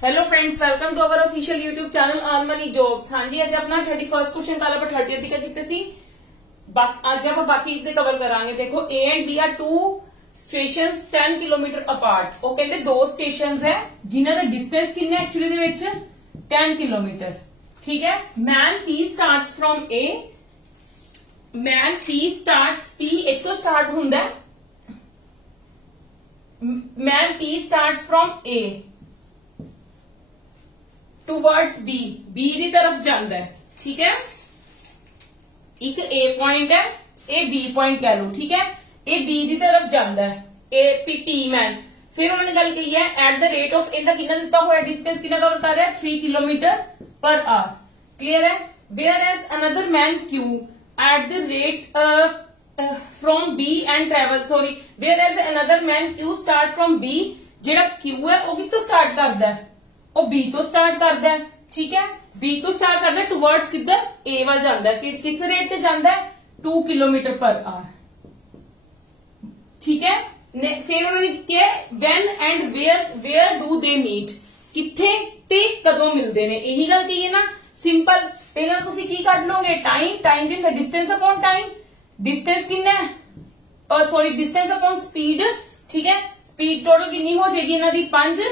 Hello friends, welcome to our official YouTube channel earn money jobs. हाँ जी, अज अपना 31st question कल आप 30th तक कीते सी। अज आप बाकी दे कवर करांगे। देखो A and B are two stations 10 kilometre apart. वो कहते दो स्टेशंस है जिन्हां दा डिस्टेंस किन्ना एक्चुअली दे विच 10 किलोमीटर। ठीक है। Man P starts from A, man P starts, P एक तो स्टार्ट हुंदा है, man P starts from A towards B, B की तरफ जाता है। ठीक है। एक ए पॉइंट है, ए बी पॉइंट कह लो। ठीक है। ए बी की तरफ जाता है, ए पी मैन। फिर उन्होंने गल कही है एट द रेट ऑफ, इनका कितना दिता हुआ डिस्टेंस कितना कवर कर रहा है 3 किलोमीटर पर आवर। क्लियर है। Whereas another man Q at the rate from B and travel, sorry, whereas another man Q start from B. जेड़ा क्यू है वो कितों स्टार्ट करता है, वो बी तो स्टार्ट करता है। ठीक है। बी तो स्टार्ट करता है टुवर्ड्स किधर, ए वाल जाता है। किस रेट पे जाता है 2 किलोमीटर पर आवर। ठीक है। फिर उन्होंने क्या when and where do they meet, किथे ते कदों मिलते ने, यही गल की है ना। सिंपल। पहला तुसी की कट लोगे टाइम, टाइम कितना डिस्टेंस अपॉन टाइम, डिस्टेंस कितना है, सॉरी डिस्टेंस अपॉन स्पीड। ठीक है। स्पीड टोटल कितनी हो जाएगी इन्हां दी 5,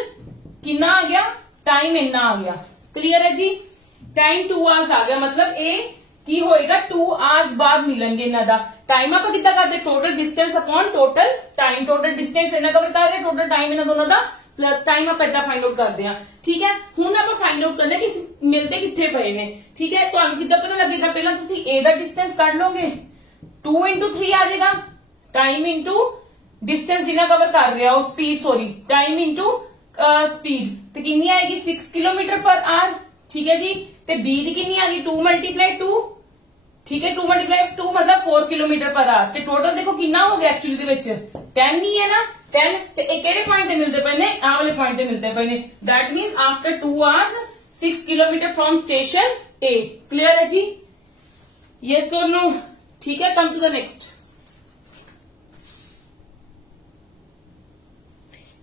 कितना आ गया टाइम इन्ना आ गया। क्लियर है जी। टाइम 2 आवर्स आ गया, मतलब ए की होएगा 2 आवर्स बाद मिलेंगे इन्हां दा। टाइम आप कितना करते total distance upon total time, total distance इन्ना कवर कर रहे, टोटल टाइम इन्हां दोनों दा प्लस टाइम आप इदा फाइंड आउट करते हैं। ठीक है। हुण आप फाइंड आउट करना कि मिलते कितने पे ने। ठीक है। तो कितना पता लगेगा, पहला तुसी ए दा डिस्टेंस कट लोगे, 2 into 3 आ जाएगा, टाइम इंटू डिस्टेंस जिन्हें कवर कर रहा हो, speed, sorry time into speed, तो कितनी आएगी 6 किलोमीटर पर आवर। ठीक है जी। ते बी दी कितनी आ गई 2 × 2। ठीक है। 2 × 2 मतलब 4 किलोमीटर पर आवर। ते टोटल देखो कितना हो गया एक्चुअली दे विच 10 ही है ना, 10। ते एक केड़े पॉइंट ते मिलते पे ने, आ वाले पॉइंट ते मिलते पे ने। That means after 2 hours 6 kilometre from station ए। क्लियर है जी। यस और नो। ठीक है। Come to the next.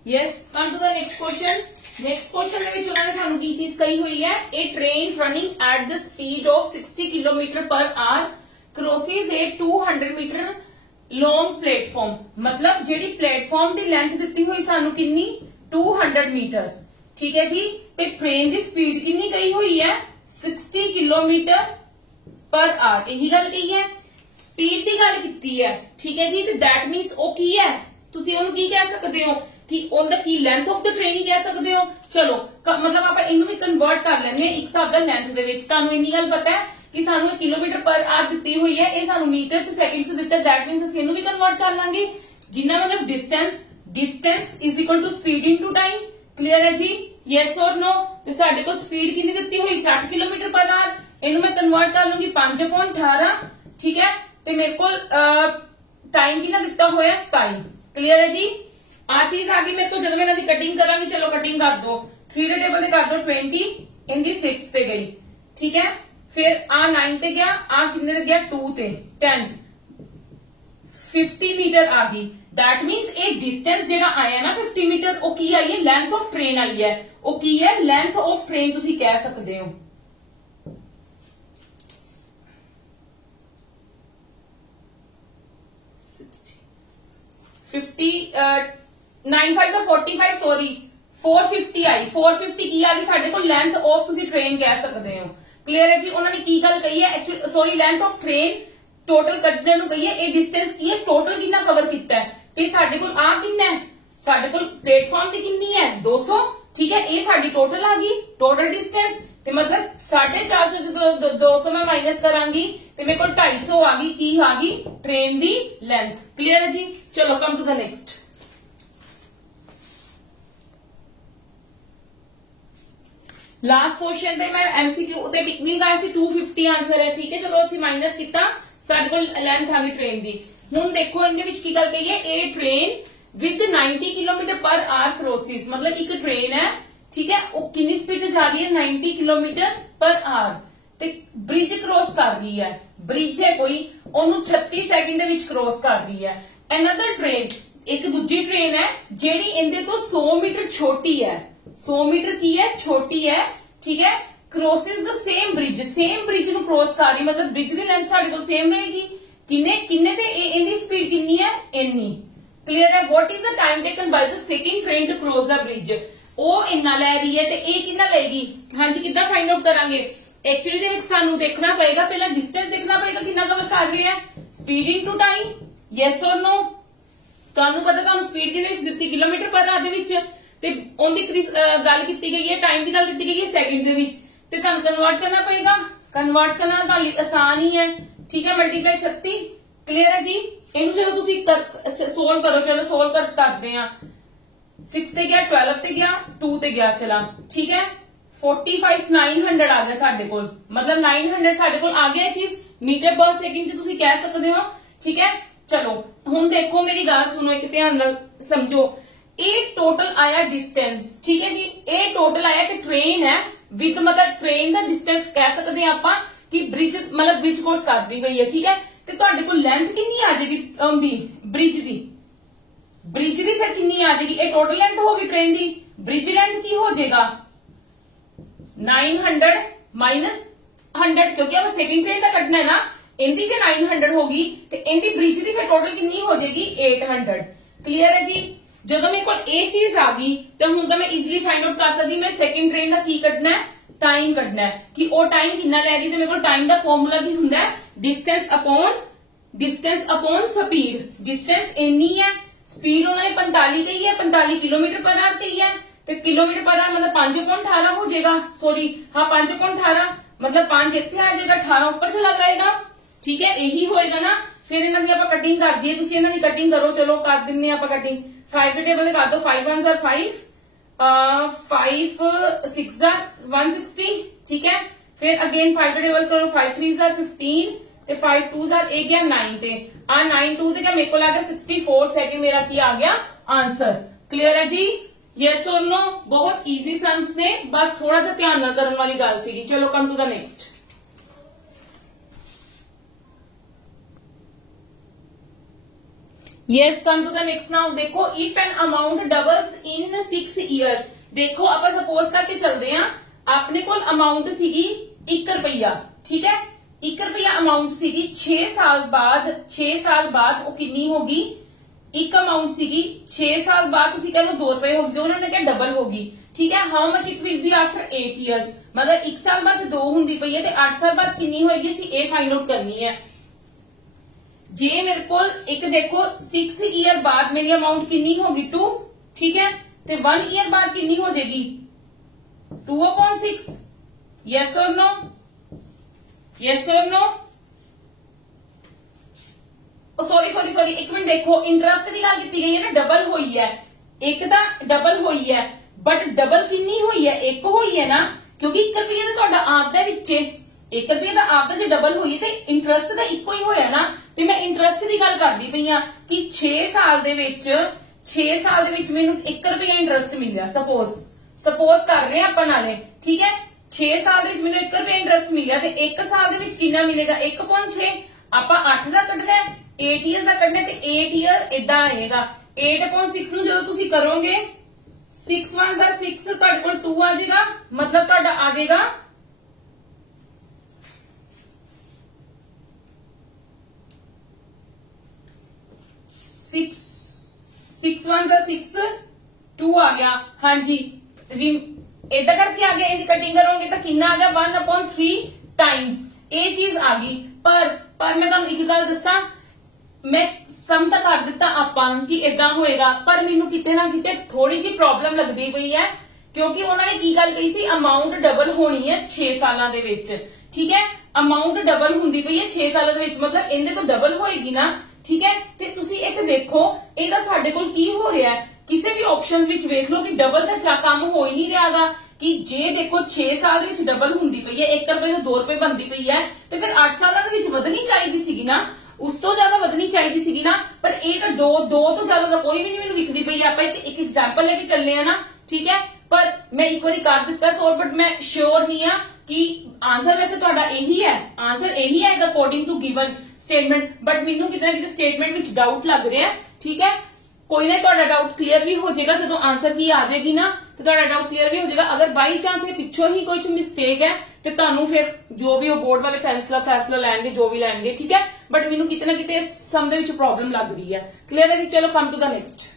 Yes, come to the next question. Next question ਦੇ ਵਿੱਚ ਉਹਨਾਂ ਨੇ ਸਾਨੂੰ ਕੀ ਚੀਜ਼ ਕਹੀ ਹੋਈ ਹੈ, a train running at the speed of 60 km per hour crosses a 200 meter long platform। मतलब ਜਿਹੜੀ प्लेटफॉर्म ਦੀ ਲੈਂਥ ਦਿੱਤੀ ਹੋਈ ਸਾਨੂੰ ਕਿੰਨੀ 200 ਮੀਟਰ। ਠੀਕ ਹੈ ਜੀ। ਤੇ ट्रेन ਦੀ ਸਪੀਡ ਕਿੰਨੀ ਕਹੀ ਹੋਈ ਹੈ 60 किलोमीटर पर आवर। ਇਹੀ ਗੱਲ ਕਹੀ ਹੈ, ਸਪੀਡ ਦੀ ਗੱਲ ਕੀਤੀ ਹੈ। ਠੀਕ ਹੈ ਜੀ। ਤੇ दैट मींस ਉਹ ਕੀ ਹੈ, ਤੁਸੀਂ ਉਹਨੂੰ ਕੀ ਕਹਿ ਸਕਦੇ ਹੋ कि ਉਹਦਾ ਕੀ ਲੈਂਥ ਆਫ ਦ ਟ੍ਰੇਨ ਹੀ ਕਹਿ ਸਕਦੇ ਹੋ। ਚਲੋ मतलब ਆਪਾਂ ਇਹਨੂੰ ਵੀ ਕਨਵਰਟ ਕਰ ਲੈਂਦੇ ਹਾਂ ਇੱਕ ਹਿਸਾਬ ਦਾ ਲੈਂਥ ਦੇ ਵਿੱਚ। ਤੁਹਾਨੂੰ ਇੰਨੀ ਗੱਲ ਪਤਾ ਹੈ ਕਿ ਸਾਨੂੰ ਇਹ ਕਿਲੋਮੀਟਰ ਪਰ ਆਰ ਦਿੱਤੀ ਹੋਈ ਹੈ, ਇਹ ਸਾਨੂੰ ਮੀਟਰ ਤੇ ਸੈਕਿੰਡ ਚ ਦਿੱਤਾ। दैट मींस ਅਸੀਂ ਇਹਨੂੰ ਵੀ ਕਨਵਰਟ ਕਰ ਲਾਂਗੇ, ਜਿੰਨਾ ਮਤਲਬ distance is equal to speed into time. Clear है जी। यस और नो। ਤੇ ਸਾਡੇ ਕੋਲ ਸਪੀਡ ਕਿੰਨੀ ਦਿੱਤੀ ਹੋਈ 60 ਕਿਲੋਮੀਟਰ ਪਰ ਆਰ, ਇਹਨੂੰ ਮੈਂ ਕਨਵਰਟ ਕਰ ਲੂੰਗੀ 5/18। ਠੀਕ ਹੈ। ਤੇ ਮੇਰੇ ਕੋਲ टाइम कितना ਦਿੱਤਾ ਹੋਇਆ 27। क्लियर है जी। आ चीज आ गई मेरे को, जब मैं इन्हां दी कटिंग करांगी, चलो कटिंग कर दो 3 दे टेबल ते कर दो 20, इनकी 6 ते गई। ठीक है। फिर आ 9 ते गया, आ कितने ते गया 2 ते 10, 50 मीटर आ गई। दैट मींस ए डिस्टेंस जेड़ा आया ना 50 मीटर, ओ की आई है लेंथ ऑफ ट्रेन आई है, ओ की है लेंथ ऑफ ट्रेन तुसी कह सकते हो। नाइन 5 का 45, सॉरी 450 आई, 450 की आ गई साडे को लेंथ ऑफ तुसी ट्रेन कह सकते हो। क्लियर है जी। उन्होंने की गल कही है actually, sorry length of train total कटने नु कही है, ए डिस्टेंस की है टोटल कितना कवर किया है। ते साडे कोल आ कितना है, साडे कोल प्लेटफॉर्म ते कितनी है 200। ठीक है। ए साडी टोटल आ गई, टोटल डिस्टेंस ते मतलब 450 जो 200 में माइनस करांगी ते मेरे को 250 आ गई, की आ गई ट्रेन दी लेंथ। क्लियर है जी। चलो come to the next. Last question ते मैं एमसीक्यू ते पिकनिक आया सी 250 आंसर है। ठीक है। चलो ਅਸੀਂ माइनस किया, साडे कोल लेंथ आ गई ट्रेन दी। हुण देखो इनदे विच की गल कही है, a train with 90 kilometre per hour crosses, मतलब एक ट्रेन है। ठीक है। वो कितनी स्पीड से जा रही है 90 किलोमीटर पर आवर, ते ब्रिज क्रॉस कर रही है। ब्रिज है कोई, ओनू 36 सेकंड दे विच क्रॉस कर रही है। अनदर ट्रेन, एक दूजी ट्रेन है जेडी इनदे तो 100 मीटर छोटी है। 100 मीटर की है छोटी है, ठीक है, क्रॉसेस द सेम ब्रिज ਨੂੰ क्रॉस कर रही, मतलब ब्रिज ਦੀ ਲੈਂਥ ਸਾਡੇ ਕੋਲ ਸੇਮ ਰਹੇਗੀ। ਕਿੰਨੇ ਤੇ ਇਹਦੀ ਸਪੀਡ ਕਿੰਨੀ ਹੈ, ਇੰਨੀ। ਕਲੀਅਰ ਹੈ। What is the time taken by the second train to cross the bridge, ਉਹ ਇੰਨਾ ਲੈ ਰਹੀ ਹੈ ਤੇ ਇਹ ਕਿੰਨਾ ਲਏਗੀ। ਹਾਂਜੀ ਕਿੱਦਾਂ फाइंड आउट ਕਰਾਂਗੇ। एक्चुअली ਦੇ ਵਿੱਚ ਸਾਨੂੰ ਦੇਖਣਾ ਪਏਗਾ, ਪਹਿਲਾਂ डिस्टेंस देखना पएगा ਕਿੰਨਾ ਕਵਰ ਕਰ ਰਹੀ ਹੈ, स्पीड इनटू टाइम, यस और नो। ਤੁਹਾਨੂੰ ਪਤਾ ਤੁਹਾਨੂੰ ਸਪੀਡ ਕਿਹਦੇ ਵਿੱਚ ਦਿੱਤੀ, ਕਿਲੋਮੀਟਰ ਪਰ ਆਵਰ ਦੇ ਵਿੱਚ, ਤੇ ਉਹਦੀ ਗੱਲ ਕੀਤੀ ਗਈ ਹੈ, ਟਾਈਮ ਦੀ ਗੱਲ ਕੀਤੀ ਗਈ ਹੈ ਸੈਕਿੰਡ ਦੇ ਵਿੱਚ, ਤੇ ਤੁਹਾਨੂੰ ਕਨਵਰਟ ਕਰਨਾ ਪਏਗਾ। ਕਨਵਰਟ ਕਰਨਾ ਤਾਂ ਆਸਾਨ ਹੀ ਹੈ, ਠੀਕ ਹੈ, ਮਲਟੀਪਲਾਈ 36। ਕਲੀਅਰ ਹੈ ਜੀ। ਇਹਨੂੰ ਜਦੋਂ ਤੁਸੀਂ ਸੋਲਵ ਕਰੋ, ਚਲੋ ਸੋਲਵ ਕਰਦੇ ਆ। 6 ਤੇ ਗਿਆ, 12 ਤੇ ਗਿਆ, 2 ਤੇ ਗਿਆ, ਚਲਾ ਠੀਕ ਹੈ। 45 900 ਆ ਗਿਆ ਸਾਡੇ ਕੋਲ, मतलब 900 ਸਾਡੇ ਕੋਲ ਆ ਗਿਆ। ਚੀਜ਼ ਮੀਟਰ ਪਰ ਸੈਕਿੰਡ ਚ ਤੁਸੀਂ ਕਹਿ ਸਕਦੇ ਹੋ, ਠੀਕ ਹੈ। ਚਲੋ ਹੁਣ ਦੇਖੋ ਮੇਰੀ ਗੱਲ ਸੁਣੋ, ਇੱਕ ਧਿਆਨ ਨਾਲ ਸਮਝੋ। ਇਹ ਟੋਟਲ ਆਇਆ डिस्टेंस, ठीक है जी। ਇਹ ਟੋਟਲ ਆਇਆ ਕਿ ਟ੍ਰੇਨ ਹੈ ਵਿਦ, मतलब ट्रेन ਦਾ डिस्टेंस ਕਹਿ ਸਕਦੇ ਆ ਆਪਾਂ ਕਿ ब्रिज, मतलब ब्रिज क्रॉस ਕਰਦੀ ਪਈ ਹੈ, ठीक है। ਤੇ ਤੁਹਾਡੇ ਕੋਲ ਲੈਂਥ ਕਿੰਨੀ ਆ ਜਾਏਗੀ ਉਹਦੀ ब्रिज ਦੀ, ਫਿਰ ਕਿੰਨੀ ਆ ਜਾਏਗੀ। ਇਹ ਟੋਟਲ ਲੈਂਥ ਹੋ ਗਈ ਟ੍ਰੇਨ ਦੀ, ब्रिज ਲੈਂਥ ਕੀ ਹੋ ਜਾਏਗਾ 900 ਮਾਈਨਸ 100, ਕਿਉਂਕਿ ਆਪਾਂ ਸੈਕਿੰਡ ਟ੍ਰੇਨ ਦਾ ਕੱਢਣਾ ਹੈ ਨਾ। ਇਹਦੀ ਜੇ 900 ਹੋਗੀ ਤੇ ਇਹਦੀ ब्रिज ਦੀ ਫਿਰ ਟੋਟਲ ਕਿੰਨੀ ਹੋ ਜਾਏਗੀ 800। ਕਲੀਅਰ ਹੈ ਜੀ। ਜਦੋਂ ਮੇਰੇ ਕੋਲ ਇਹ ਚੀਜ਼ ਆ ਗਈ ਤਾਂ ਹੁਣ ਤਾਂ ਮੈਂ ਈਜ਼ੀਲੀ फाइंड आउट ਕਰ ਸਕਦੀ ਮੈਂ ਸੈਕਿੰਡ ਟ੍ਰੇਨ ਦਾ ਕੀ ਕੱਢਣਾ ਹੈ, टाइम ਕੱਢਣਾ ਹੈ ਕਿ ਉਹ ਟਾਈਮ ਕਿੰਨਾ ਲੈ ਰਹੀ। ਤੇ ਮੇਰੇ ਕੋਲ ਟਾਈਮ ਦਾ ਫਾਰਮੂਲਾ ਕੀ ਹੁੰਦਾ ਹੈ, डिस्टेंस अपॉन स्पीड। डिस्टेंस ਇੰਨੀ ਹੈ, स्पीड ਉਹਨਾਂ ਨੇ 45 ਕਹੀ ਹੈ, 45 किलोमीटर पर आवर कही है, तो किलोमीटर पर आवर मतलब 5.18 हो जाएगा। सॉरी हाँ 5.18, मतलब 5 ਇੱਥੇ ਆ ਜਾਏਗਾ, 18 ਉੱਪਰ ਚਲਾ ਜਾਏਗਾ, ठीक है। यही होएगा ना। फिर ਇਹਨਾਂ ਦੀ ਆਪਾਂ ਕਟਿੰਗ ਕਰ ਦਈਏ, ਤੁਸੀਂ ਇਹਨਾਂ ਦੀ ਕਟਿੰਗ ਕਰੋ। ਚਲੋ ਕਰ ਦਿੰਨੇ ਆਪਾਂ ਕਟਿੰਗ। 5 ਦੇ ਟੇਬਲ ਤੇ ਕਰ ਦੋ, 5 1 are 5, 5 6 are 160, ठीक है। फिर अगेन 5 ਦੇ ਟੇਬਲ ਕਰੋ, 5 3 are 15 ਤੇ 5 2 are ਇਹ ਗਿਆ 9 ਤੇ ਆ 9 2 ਤੇ ਮੇਰੇ ਕੋਲ ਆ ਗਿਆ 64 सेकंड, मेरा ਕੀ ਆ ਗਿਆ आंसर। क्लियर है जी, यस और नो। बहुत इजी सम्स ने, बस थोड़ा सा ध्यान ना करने वाली गल सी। चलो come to the next. Yes come to the next now. देखो if an amount doubles in 6 year, देखो आप सपोज करके चलते हैं, अपने को अमाउंट सीगी 1 रुपया, ठीक है। 1 रुपया अमाउंट सीगी, 6 साल बाद वो कितनी होगी, एक अमाउंट सीगी 6 साल बाद तुसी कह लो 2 रुपए होगी, उन्होंने कहा डबल होगी, ठीक है। How much it will be after 8 years, मतलब 1 साल बाद 2 हुंदी पई है ते 8 साल बाद कितनी होएगी, असीं ये फाइंड आउट करनी है। जे मेरे को एक देखो 6 ईयर बाद मेरी अमाउंट कितनी होगी 2, ठीक है, ते 1 ईयर बाद कितनी हो जाएगी 2/6। यस और नो, यस और नो। सॉरी एक मिनट देखो, इंटरेस्ट की गल की गई है ना, डबल हुई है, एक तो डबल हुई है, बट डबल कितनी हुई है, 1 हुई है ना, क्योंकि 1 रुपया तो तुहाडा आपदा विच 1 रुपया तो आपदा जे डबल हुई तो इंटरेस्ट तो इको ही होया ना। ते मैं इंटरेस्ट की गल करदी पई हां कि 6 साल दे विच मैनूं 1 रुपया इंटरेस्ट मिलिया। सपोज कर रहे हैं आपां नाले, ठीक है। 6 साल दे विच मैनूं 1 रुपया इंटरेस्ट मिलिया ते 1 साल दे विच कितना मिलेगा 1.6। आपां 8 दा कढना है, 8 ईयर्स का कढना ते 8 ईयर इदां आएगा। 8/6 ਨੂੰ ਜਦੋਂ ਤੁਸੀਂ ਕਰੋਗੇ 6 1 ਦਾ 6 ਤੁਹਾਡੇ ਕੋਲ 2 ਆ ਜਾਏਗਾ, मतलब ਤੁਹਾਡਾ ਆ ਜਾਏਗਾ 6 1 ਦਾ 6 2 आ गया। हाँ जी इदा करके आ गया, इहदी कटिंग करोगे तो कितना आ गया 1/3 टाइम्स, ये चीज आ गई। पर मैं तुहानू एक गल दसा, मैं सम तो कर दिता आपां कि इदा होएगा, पर मैनू किते ना किते थोड़ी जी प्रॉब्लम लगदी पई है, क्योंकि उन्होंने की गल कही सी अमाउंट डबल होनी है 6 सालों के विच, ठीक है। अमाउंट डबल हुंदी पई है 6 सालों के विच, मतलब इहदे तो डबल होएगी ना, ठीक है। ते तुसी इत्थे देखो इहदा साडे कोल की हो रहा है, किसी भी ऑप्शंस विच वेख लो कि डबल का काम हो ही नहीं रहा कि जे देखो 6 साल दे विच डबल हुंदी पई है, 1 रुपए तो 2 रुपए बनती पई है, तो फिर 8 साल दे विच वधनी चाहिदी सीगी ना, उस तो ज्यादा वधनी चाहिदी सीगी ना। पर एक दो तो ज्यादा तो कोई भी नहीं मैनूं विखदी पई। आपां एक एग्जांपल लेके चलने हैं ना, ठीक है। पर मैं एक बार कर दिता सोल्व, बट मैं श्योर नहीं हां कि आंसर वैसे तुहाडा यही है, आंसर यही है according to given statement, but मैनूं कितना किते स्टेटमेंट विच डाउट लग रहा है, ठीक है। कोई ना तुहाडा डाउट क्लियर भी हो जाएगा जदों आंसर की आ जाएगी ना, ਤੇ ਤੁਹਾਡਾ ਡਾਊਟ ਕਲੀਅਰ ਵੀ ਹੋ ਜਾਏਗਾ। ਅਗਰ ਬਾਈ ਚਾਂਸ ਇਹ ਪਿੱਛੋਂ ਹੀ ਕੋਈ ਮਿਸਟੇਕ ਹੈ ਤੇ ਤੁਹਾਨੂੰ ਫਿਰ ਜੋ ਵੀ ਉਹ ਬੋਰਡ ਵਾਲੇ ਫੈਸਲਾ ਲੈਣਗੇ ਜੋ ਵੀ ਲੈਣਗੇ, ਠੀਕ ਹੈ। ਬਟ ਮੈਨੂੰ ਕਿਤੇ ਨਾ ਕਿਤੇ ਸਮ ਦੇ ਵਿੱਚ ਪ੍ਰੋਬਲਮ ਲੱਗ ਰਹੀ ਹੈ। ਕਲੀਅਰ ਹੈ ਜੀ। ਚਲੋ come to the next.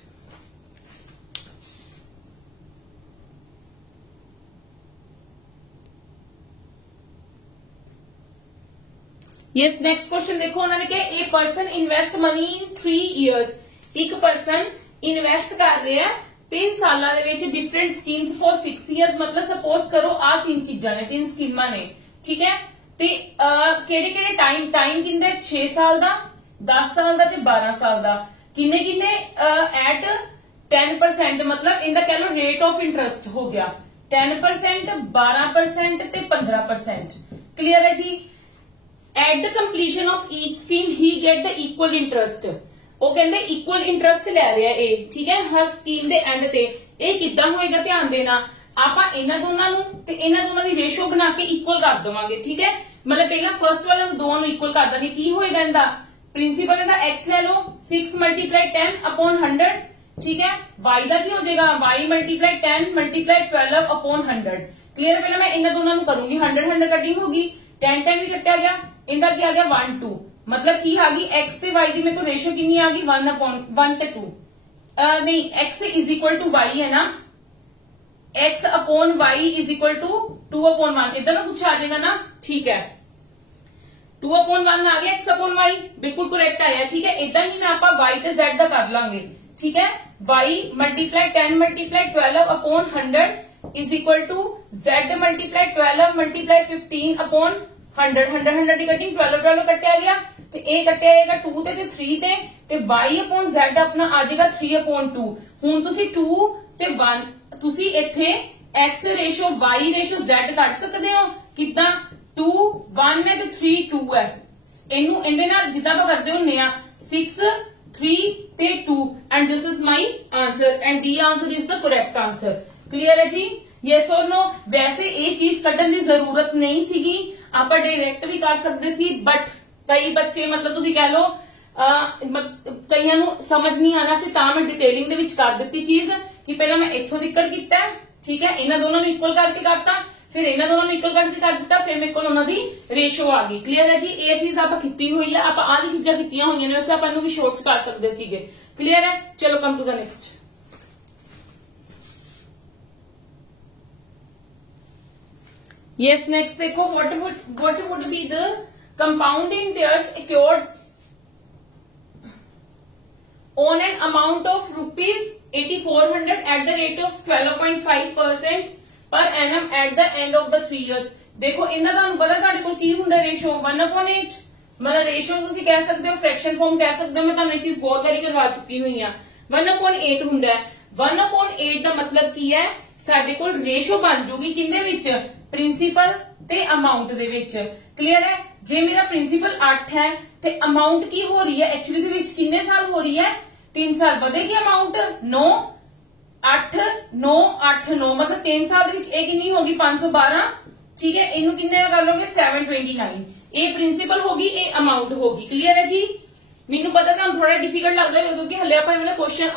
Yes, next question देखो, उन्होंने कहा a person invest money in 3 years। एक पर्सन इन्वेस्ट कर रहा है 3 सालों ਦੇ ਵਿੱਚ डिफरेंट स्कीम्स फॉर 6 years। मतलब सपोज करो आ 3 चीजां ने, 3 स्कीमां ने, ठीक है। ਤੇ ਕਿਹੜੇ ਕਿਹੜੇ टाइम किंदे 6 साल ਦਾ, 10 साल ਦਾ ਤੇ 12 साल ਦਾ। किन्ने किन्ने एट 10%, मतलब इनका कह लो रेट ऑफ इंटरेस्ट हो गया 10%, 12% ते 15%। क्लियर है जी। At the completion of each scheme he get the equal interest. ਉਹ ਕਹਿੰਦੇ ਇਕੁਅਲ ਇੰਟਰਸਟ ਲੈ ਰਿਹਾ ਇਹ, ਠੀਕ ਹੈ, ਹਰ ਸਕੀਮ ਦੇ ਐਂਡ ਤੇ। ਇਹ ਕਿੱਦਾਂ ਹੋਏਗਾ ਧਿਆਨ ਦੇਣਾ, ਆਪਾਂ ਇਹਨਾਂ ਦੋਨਾਂ ਨੂੰ ਤੇ ਇਹਨਾਂ ਦੋਨਾਂ ਦੀ ਰੇਸ਼ੋ ਬਣਾ ਕੇ ਇਕੁਅਲ ਕਰ ਦੇਵਾਂਗੇ, ਠੀਕ ਹੈ। ਮਤਲਬ ਪਹਿਲਾਂ ਫਰਸਟ ਵਾਲੇ ਨੂੰ ਦੋਵਾਂ ਨੂੰ ਇਕੁਅਲ ਕਰ ਦਾਂਗੇ। ਕੀ ਹੋਏਗਾ ਇਹਦਾ ਪ੍ਰਿੰਸੀਪਲ, ਇਹਦਾ x ਲੈ ਲਓ 6 × 10/100, ठीक है। y ਦਾ ਕੀ ਹੋ ਜਾਏਗਾ y × 10 × 12/100। क्लियर। ਪਹਿਲਾਂ ਮੈਂ ਇਹਨਾਂ ਦੋਨਾਂ ਨੂੰ ਕਰੂੰਗੀ 100 ਕਟਿੰਗ ਹੋਗੀ, 10 ਵੀ ਕੱਟਿਆ ਗਿਆ, ਇਹਦਾ ਕੀ ਆ ਗਿਆ 1 2। मतलब की आ गई x से y की मेरे को रेशो कितनी आ गई 1/1 ते 2। नहीं, x is equal to y है ना, x upon y is equal to 2/1। इधर ना कुछ आ जाएगा ना, ठीक है। 2/1 आ गया, x अपॉन y बिल्कुल करेक्ट आया, ठीक है। इदा ही ना आप y ते z का कर लांगे, ठीक है। y × 10 × 12/100 is equal to z × 12 × 15/100। 100 the cutting 12 ਕੱਟਿਆ ਗਿਆ ਤੇ ਇਹ ਕੱਟਿਆ ਜਾਏਗਾ 2 ਤੇ 3 ਤੇ y/z ਆਪਣਾ ਆ ਜਾਏਗਾ 3/2। ਹੁਣ ਤੁਸੀਂ 2 ਤੇ 1 ਤੁਸੀਂ ਇੱਥੇ x ratio y ratio z ਕੱਢ ਸਕਦੇ ਹੋ। ਕਿਦਾਂ 2 1 ਹੈ ਤੇ 3 2 ਹੈ। ਇਹਨੂੰ ਇਹਦੇ ਨਾਲ ਜਿੱਦਾਂ ਆਪਾਂ ਕਰਦੇ ਹੁੰਨੇ ਆ 6 3 ਤੇ 2 and this is my answer and the answer is the correct answer. Clear ਹੈ ਜੀ। ਯੈਸ ਔਰ नो। ਵੈਸੇ ਇਹ ਚੀਜ਼ ਕੱਢਣ ਦੀ ਜ਼ਰੂਰਤ ਨਹੀਂ ਸੀਗੀ, ਆਪਾਂ ਡਾਇਰੈਕਟ ਵੀ ਕਰ ਸਕਦੇ ਸੀ, ਬਟ ਕਈ ਬੱਚੇ मतलब ਤੁਸੀਂ ਕਹਿ ਲਓ ਕਈਆਂ ਨੂੰ ਸਮਝ ਨਹੀਂ ਆਣਾ ਸੀ, ਤਾਂ ਮੈਂ ਡਿਟੇਲਿੰਗ ਦੇ ਵਿੱਚ ਕਰ ਦਿੱਤੀ ਚੀਜ਼ ਕਿ ਪਹਿਲਾਂ ਮੈਂ ਇੱਥੋਂ ਜ਼ਿਕਰ ਕੀਤਾ, ਠੀਕ ਹੈ, ਇਹਨਾਂ ਦੋਨਾਂ ਨੂੰ ਇਕੁਅਲ ਕਰਕੇ ਕਰਤਾ, ਫਿਰ ਇਹਨਾਂ ਦੋਨਾਂ ਨੂੰ ਇਕੁਅਲ ਕਰਕੇ ਕਰ ਦਿੱਤਾ, ਫਿਰ ਮੇਰੇ ਕੋਲ ਉਹਨਾਂ ਦੀ ਰੇਸ਼ੋ ਆ ਗਈ। ਕਲੀਅਰ ਹੈ ਜੀ। ਇਹ ਚੀਜ਼ ਆਪਾਂ ਕੀਤੀ ਹੋਈ ਹੈ, ਆਪਾਂ ਆਹ ਦੀ ਚੀਜ਼ਾਂ ਕੀਤੀਆਂ ਹੋਈਆਂ ਨੇ, ਵੈਸੇ ਆਪਾਂ ਨੂੰ ਵੀ ਸ਼ੋਰਟ ਚ ਕਰ ਸਕਦੇ ਸੀਗੇ। ਕਲੀਅਰ ਹੈ। ਚਲੋ come to the next. Yes, next देखो what would be the compound interest accrued on an amount of rupees 8400 at the rate of 12.5% per annum at the end of the 3 years। देखो ਇਹਨਾਂ ਤੁਹਾਨੂੰ ਪਤਾ ਤੁਹਾਡੇ ਕੋਲ ਕੀ ਹੁੰਦਾ ਰੇਸ਼ੋ 1/8। मतलब ratio ਤੁਸੀਂ ਕਹਿ ਸਕਦੇ ਹੋ, ਫ੍ਰੈਕਸ਼ਨ ਫਾਰਮ ਕਹਿ ਸਕਦੇ ਹੋ, ਮੈਂ ਤੁਹਾਨੂੰ ਇਹ ਚੀਜ਼ ਬਹੁਤ ਵਾਰੀ ਕਰਵਾ ਚੁੱਕੀ ਹੋਈ ਆ। 1/8 ਹੁੰਦਾ ਹੈ। 1/8 ਦਾ ਮਤਲਬ ਕੀ ਹੈ, ਸਾਡੇ ਕੋਲ ਰੇਸ਼ੋ ਬਣ ਜੂਗੀ ਕਿੰਦੇ ਵਿੱਚ, ਪ੍ਰਿੰਸੀਪਲ ਤੇ ਅਮਾਉਂਟ ਦੇ ਵਿੱਚ। ਕਲੀਅਰ ਹੈ। ਜੇ ਮੇਰਾ ਪ੍ਰਿੰਸੀਪਲ 8 ਹੈ ਤੇ ਅਮਾਉਂਟ ਕੀ ਹੋ ਰਹੀ ਹੈ ਐਕਚੁਅਲੀ ਦੇ ਵਿੱਚ ਕਿੰਨੇ ਸਾਲ ਹੋ ਰਹੀ ਹੈ 3 ਸਾਲ। ਵਧੇਗੀ ਅਮਾਉਂਟ 9 8 9 8 9 मतलब 3 ਸਾਲ ਦੇ ਵਿੱਚ ਇਹ ਕਿੰਨੀ ਹੋਗੀ 512, ਠੀਕ ਹੈ। ਇਹਨੂੰ ਕਿੰਨੇ ਕਰ ਲੋਗੇ 729। ਇਹ ਪ੍ਰਿੰਸੀਪਲ ਹੋਗੀ, ਇਹ ਅਮਾਉਂਟ ਹੋਗੀ। ਕਲੀਅਰ ਹੈ ਜੀ। ਮੈਨੂੰ ਪਤਾ ਤੁਹਾਨੂੰ ਥੋੜਾ ਡਿਫਿਕਲਟ ਲੱਗਦਾ ਹੈ ਕਿਉਂਕਿ ਹਲੇ ਆਪਾਂ ਇਹ ਵਾਲੇ ਕੁਐਸਚਨ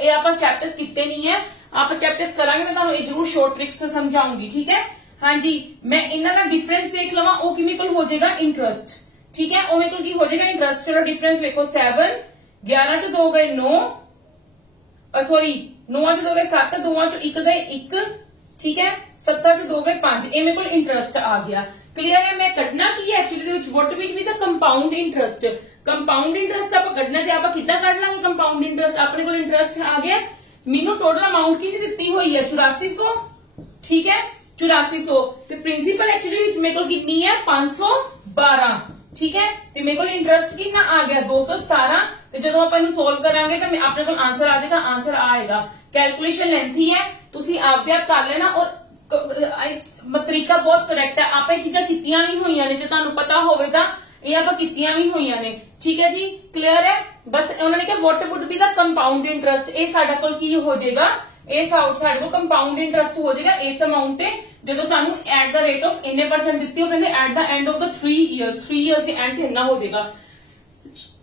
ਇਹ ਆਪਾਂ ਚੈਪਟਰਸ ਕੀਤੇ ਨਹੀਂ ਹੈ, ਆਪਾਂ ਚੈਪਟਰਸ ਕਰਾਂਗੇ, ਮੈਂ ਤੁਹਾਨੂੰ ਇਹ ਜ਼ਰੂਰ ਸ਼ੋਰਟ ਟ੍ਰਿਕਸ ਸਮਝਾਉਂਗੀ, ਠੀਕ ਹੈ। ਹਾਂਜੀ, ਮੈਂ ਇਹਨਾਂ ਦਾ ਡਿਫਰੈਂਸ ਦੇਖ ਲਵਾਂ, ਉਹ ਕਿਵੇਂ ਕੋਲ ਹੋ ਜਾਏਗਾ ਇੰਟਰਸਟ, ਠੀਕ ਹੈ। ਉਹ ਮੇਰੇ ਕੋਲ ਕੀ ਹੋ ਜਾਏਗਾ ਇੰਟਰਸਟ। ਚਲੋ ਡਿਫਰੈਂਸ ਲਿਖੋ 7 11 ਚ 2 ਗਏ 9 ਸੌਰੀ 9 ਚ 2 ਗਏ 7 2 ਚ 1 ਗਏ 1, ਠੀਕ ਹੈ। 7 ਚ 2 ਗਏ 5, ਇਹ ਮੇਰੇ ਕੋਲ ਇੰਟਰਸਟ ਆ ਗਿਆ। ਕਲੀਅਰ ਹੈ। ਮੈਂ ਕੱਢਣਾ ਕੀ ਹੈ ਐਕਚੁਅਲੀ ਦੇ ਵਿੱਚ ਵਾਟ will be the compound interest. Compound interest ਆਪਾਂ ਕੱਢਣਾ ਤੇ ਆਪਾਂ ਕਿੱਦਾਂ ਕੱਢ ਲਾਂਗੇ ਕੰਪਾਊਂਡ ਇੰਟਰਸਟ। ਆਪਣੇ ਕੋਲ ਇੰਟਰਸਟ ਆ ਗਿਆ, ਮੈਨੂੰ ਟੋਟਲ ਅਮਾਉਂਟ ਕਿੰਨੀ ਦਿੱਤੀ ਹੋਈ ਹੈ 8400, ਠੀਕ ਹੈ 8400 ਤੇ ਪ੍ਰਿੰਸੀਪਲ ਐਕਚੁਅਲੀ ਵਿੱਚ ਮੇਰੇ ਕੋਲ ਕਿੰਨੀ ਹੈ 512, ਠੀਕ ਹੈ। ਤੇ ਮੇਰੇ ਕੋਲ ਇੰਟਰਸਟ ਕਿੰਨਾ ਆ ਗਿਆ 217। ਤੇ ਜਦੋਂ ਆਪਾਂ ਇਹਨੂੰ ਸੋਲਵ ਕਰਾਂਗੇ ਤਾਂ ਆਪਣੇ ਕੋਲ ਆਂਸਰ ਆ ਜਾਏਗਾ। ਆਂਸਰ ਆਏਗਾ। ਕੈਲਕੂਲੇਸ਼ਨ ਲੈਂਥੀ ਹੈ, ਤੁਸੀਂ ਆਪਦੇ ਆਪ ਕਰ ਲੈਣਾ ਔਰ ਤਰੀਕਾ ਬਹੁਤ ਕਰੈਕਟ ਹੈ। ਆਪਾਂ ਇਹ ਚੀਜ਼ਾਂ ਕੀਤੀਆਂ ਵੀ ਹੋਈਆਂ ਨੇ, ਜੇ ਤੁਹਾਨੂੰ ਪਤਾ ਹੋਵੇ ਤਾਂ ਇਹ ਆਪਾਂ ਕੀਤੀਆਂ ਵੀ ਹੋਈਆਂ ਨੇ, ਠੀਕ ਹੈ ਜੀ। ਕਲੀਅਰ ਹੈ। ਬਸ ਉਹਨਾਂ ਨੇ ਕਿਹਾ what would be the compound interest. ਇਹ ਸਾਡਾ ਕੋਲ ਕੀ ਹੋ ਜਾਏਗਾ, ਇਹ ਸਾਡੇ ਕੋਲ ਕੰਪਾਊਂਡ ਇੰਟਰਸਟ ਹੋ ਜਾਏਗਾ ਇਸ ਅਮਾਉਂਟ ਤੇ, ਜਦੋਂ ਸਾਨੂੰ ਐਟ ਦਾ ਰੇਟ ਆਫ ਇੰਨੇ % ਦਿੱਤੀ, ਉਹ ਕਹਿੰਦੇ at the end of the 3 years ਦੇ ਐਂਡ ਤੇ ਇੰਨਾ ਹੋ ਜਾਏਗਾ।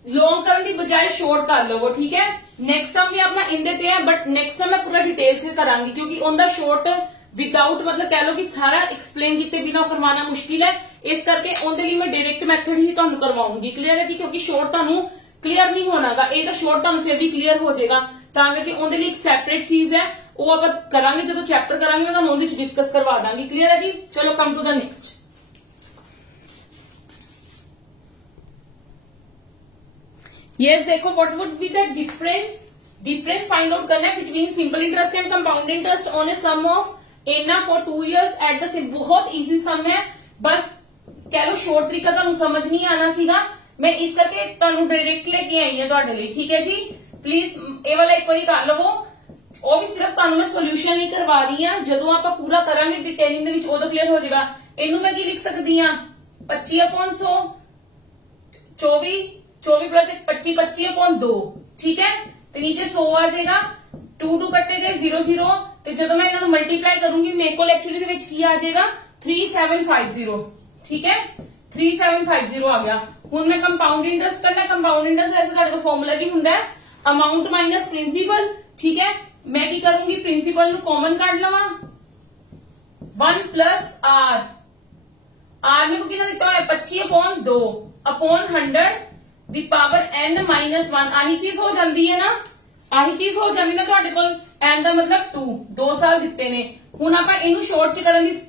ਲੌਂਗ ਕਰਨ ਦੀ ਬਜਾਏ ਸ਼ੋਰਟ ਕਰ ਲਵੋ, ਠੀਕ ਹੈ। ਨੈਕਸਟ ਸਮ ਵੀ ਆਪਣਾ ਇੰਦੇ ਤੇ ਹੈ, ਬਟ ਨੈਕਸਟ ਸਮ ਮੈਂ ਪੂਰਾ ਡਿਟੇਲ ਚ ਕਰਾਂਗੀ ਕਿਉਂਕਿ ਉਹਦਾ ਸ਼ੋਰਟ ਵਿਦਆਊਟ मतलब कह लो कि सारा एक्सप्लेन किए बिना करवाना मुश्किल है, इस करके ਉਹਦੇ ਲਈ ਮੈਂ डायरेक्ट मैथड ही ਤੁਹਾਨੂੰ करवाऊंगी। क्लियर है जी, क्योंकि शॉर्ट ਤੁਹਾਨੂੰ क्लियर नहीं होनागा, ये तो शॉर्ट ਤੁਹਾਨੂੰ फिर भी क्लियर हो जाएगा, ਤਾਂ ਕਰਕੇ ਉਹਦੇ ਲਈ एक सैपरेट चीज है, वो ਆਪਾਂ ਕਰਾਂਗੇ ਜਦੋਂ ਚੈप्टर ਕਰਾਂਗੇ ਮੈਂ ਤੁਹਾਨੂੰ ਉਹਦੇ ਵਿੱਚ डिस्कस करवा ਦਾਂਗੀ। क्लियर है जी, चलो come to the next. Yes देखो, what would be the difference find out करना है between simple interest and compound interest on a sum of इना for 2 years at the same. बहुत इजी सम है, बस कह लो शॉर्ट तरीका ਤੁਹਾਨੂੰ समझ नहीं आना सीगा, मैं इस करके ਤੁਹਾਨੂੰ डायरेक्ट लेके आई हूं ਤੁਹਾਡੇ ਲਈ। ठीक है जी, प्लीज ਇਹ ਵਾਲਾ ਇੱਕ ਵਾਰੀ ਕਰ ਲਵੋ, ਉਹ ਵੀ ਸਿਰਫ ਤੁਹਾਨੂੰ ਮੈਂ ਸੋਲੂਸ਼ਨ ਨਹੀਂ ਕਰਵਾ ਰਹੀ ਆ, ਜਦੋਂ ਆਪਾਂ ਪੂਰਾ ਕਰਾਂਗੇ ਡਿਟੇਲਿੰਗ ਦੇ ਵਿੱਚ ਉਦੋਂ ਕਲੀਅਰ ਹੋ ਜਾਏਗਾ। ਇਹਨੂੰ ਮੈਂ ਕੀ ਲਿਖ ਸਕਦੀ ਆ, 25/100 24 24 प्लस 25 25/2। ठीक है, तो नीचे 100 आ जाएगा, 2 2 कट्टे गए 0 0, तो जो मैं इन्होंने मल्टीप्लाई करूंगी मेरे को एक्चुअली की आ जाएगा 3750। ठीक है, 3750 आ गया। हुण मैं कंपाउंड इंटरेस्ट करना, कंपाउंड इंटरेस्ट वैसे तुहाडे कोल फॉर्मूला भी हुंदा है अमाउंट माइनस प्रिंसीपल। ठीक है, मैं की करूंगी प्रिंसीपल नु कॉमन काढ लवा, 1 प्लस आर, आर में को कितना दिता है 25/2 upon 100 the power n minus 1। आही चीज हो जाती है ना, आही चीज हो जाती ना तुहाडे कोल, n का मतलब 2 साल दिते ने। हुण आपां इहनू शॉर्ट च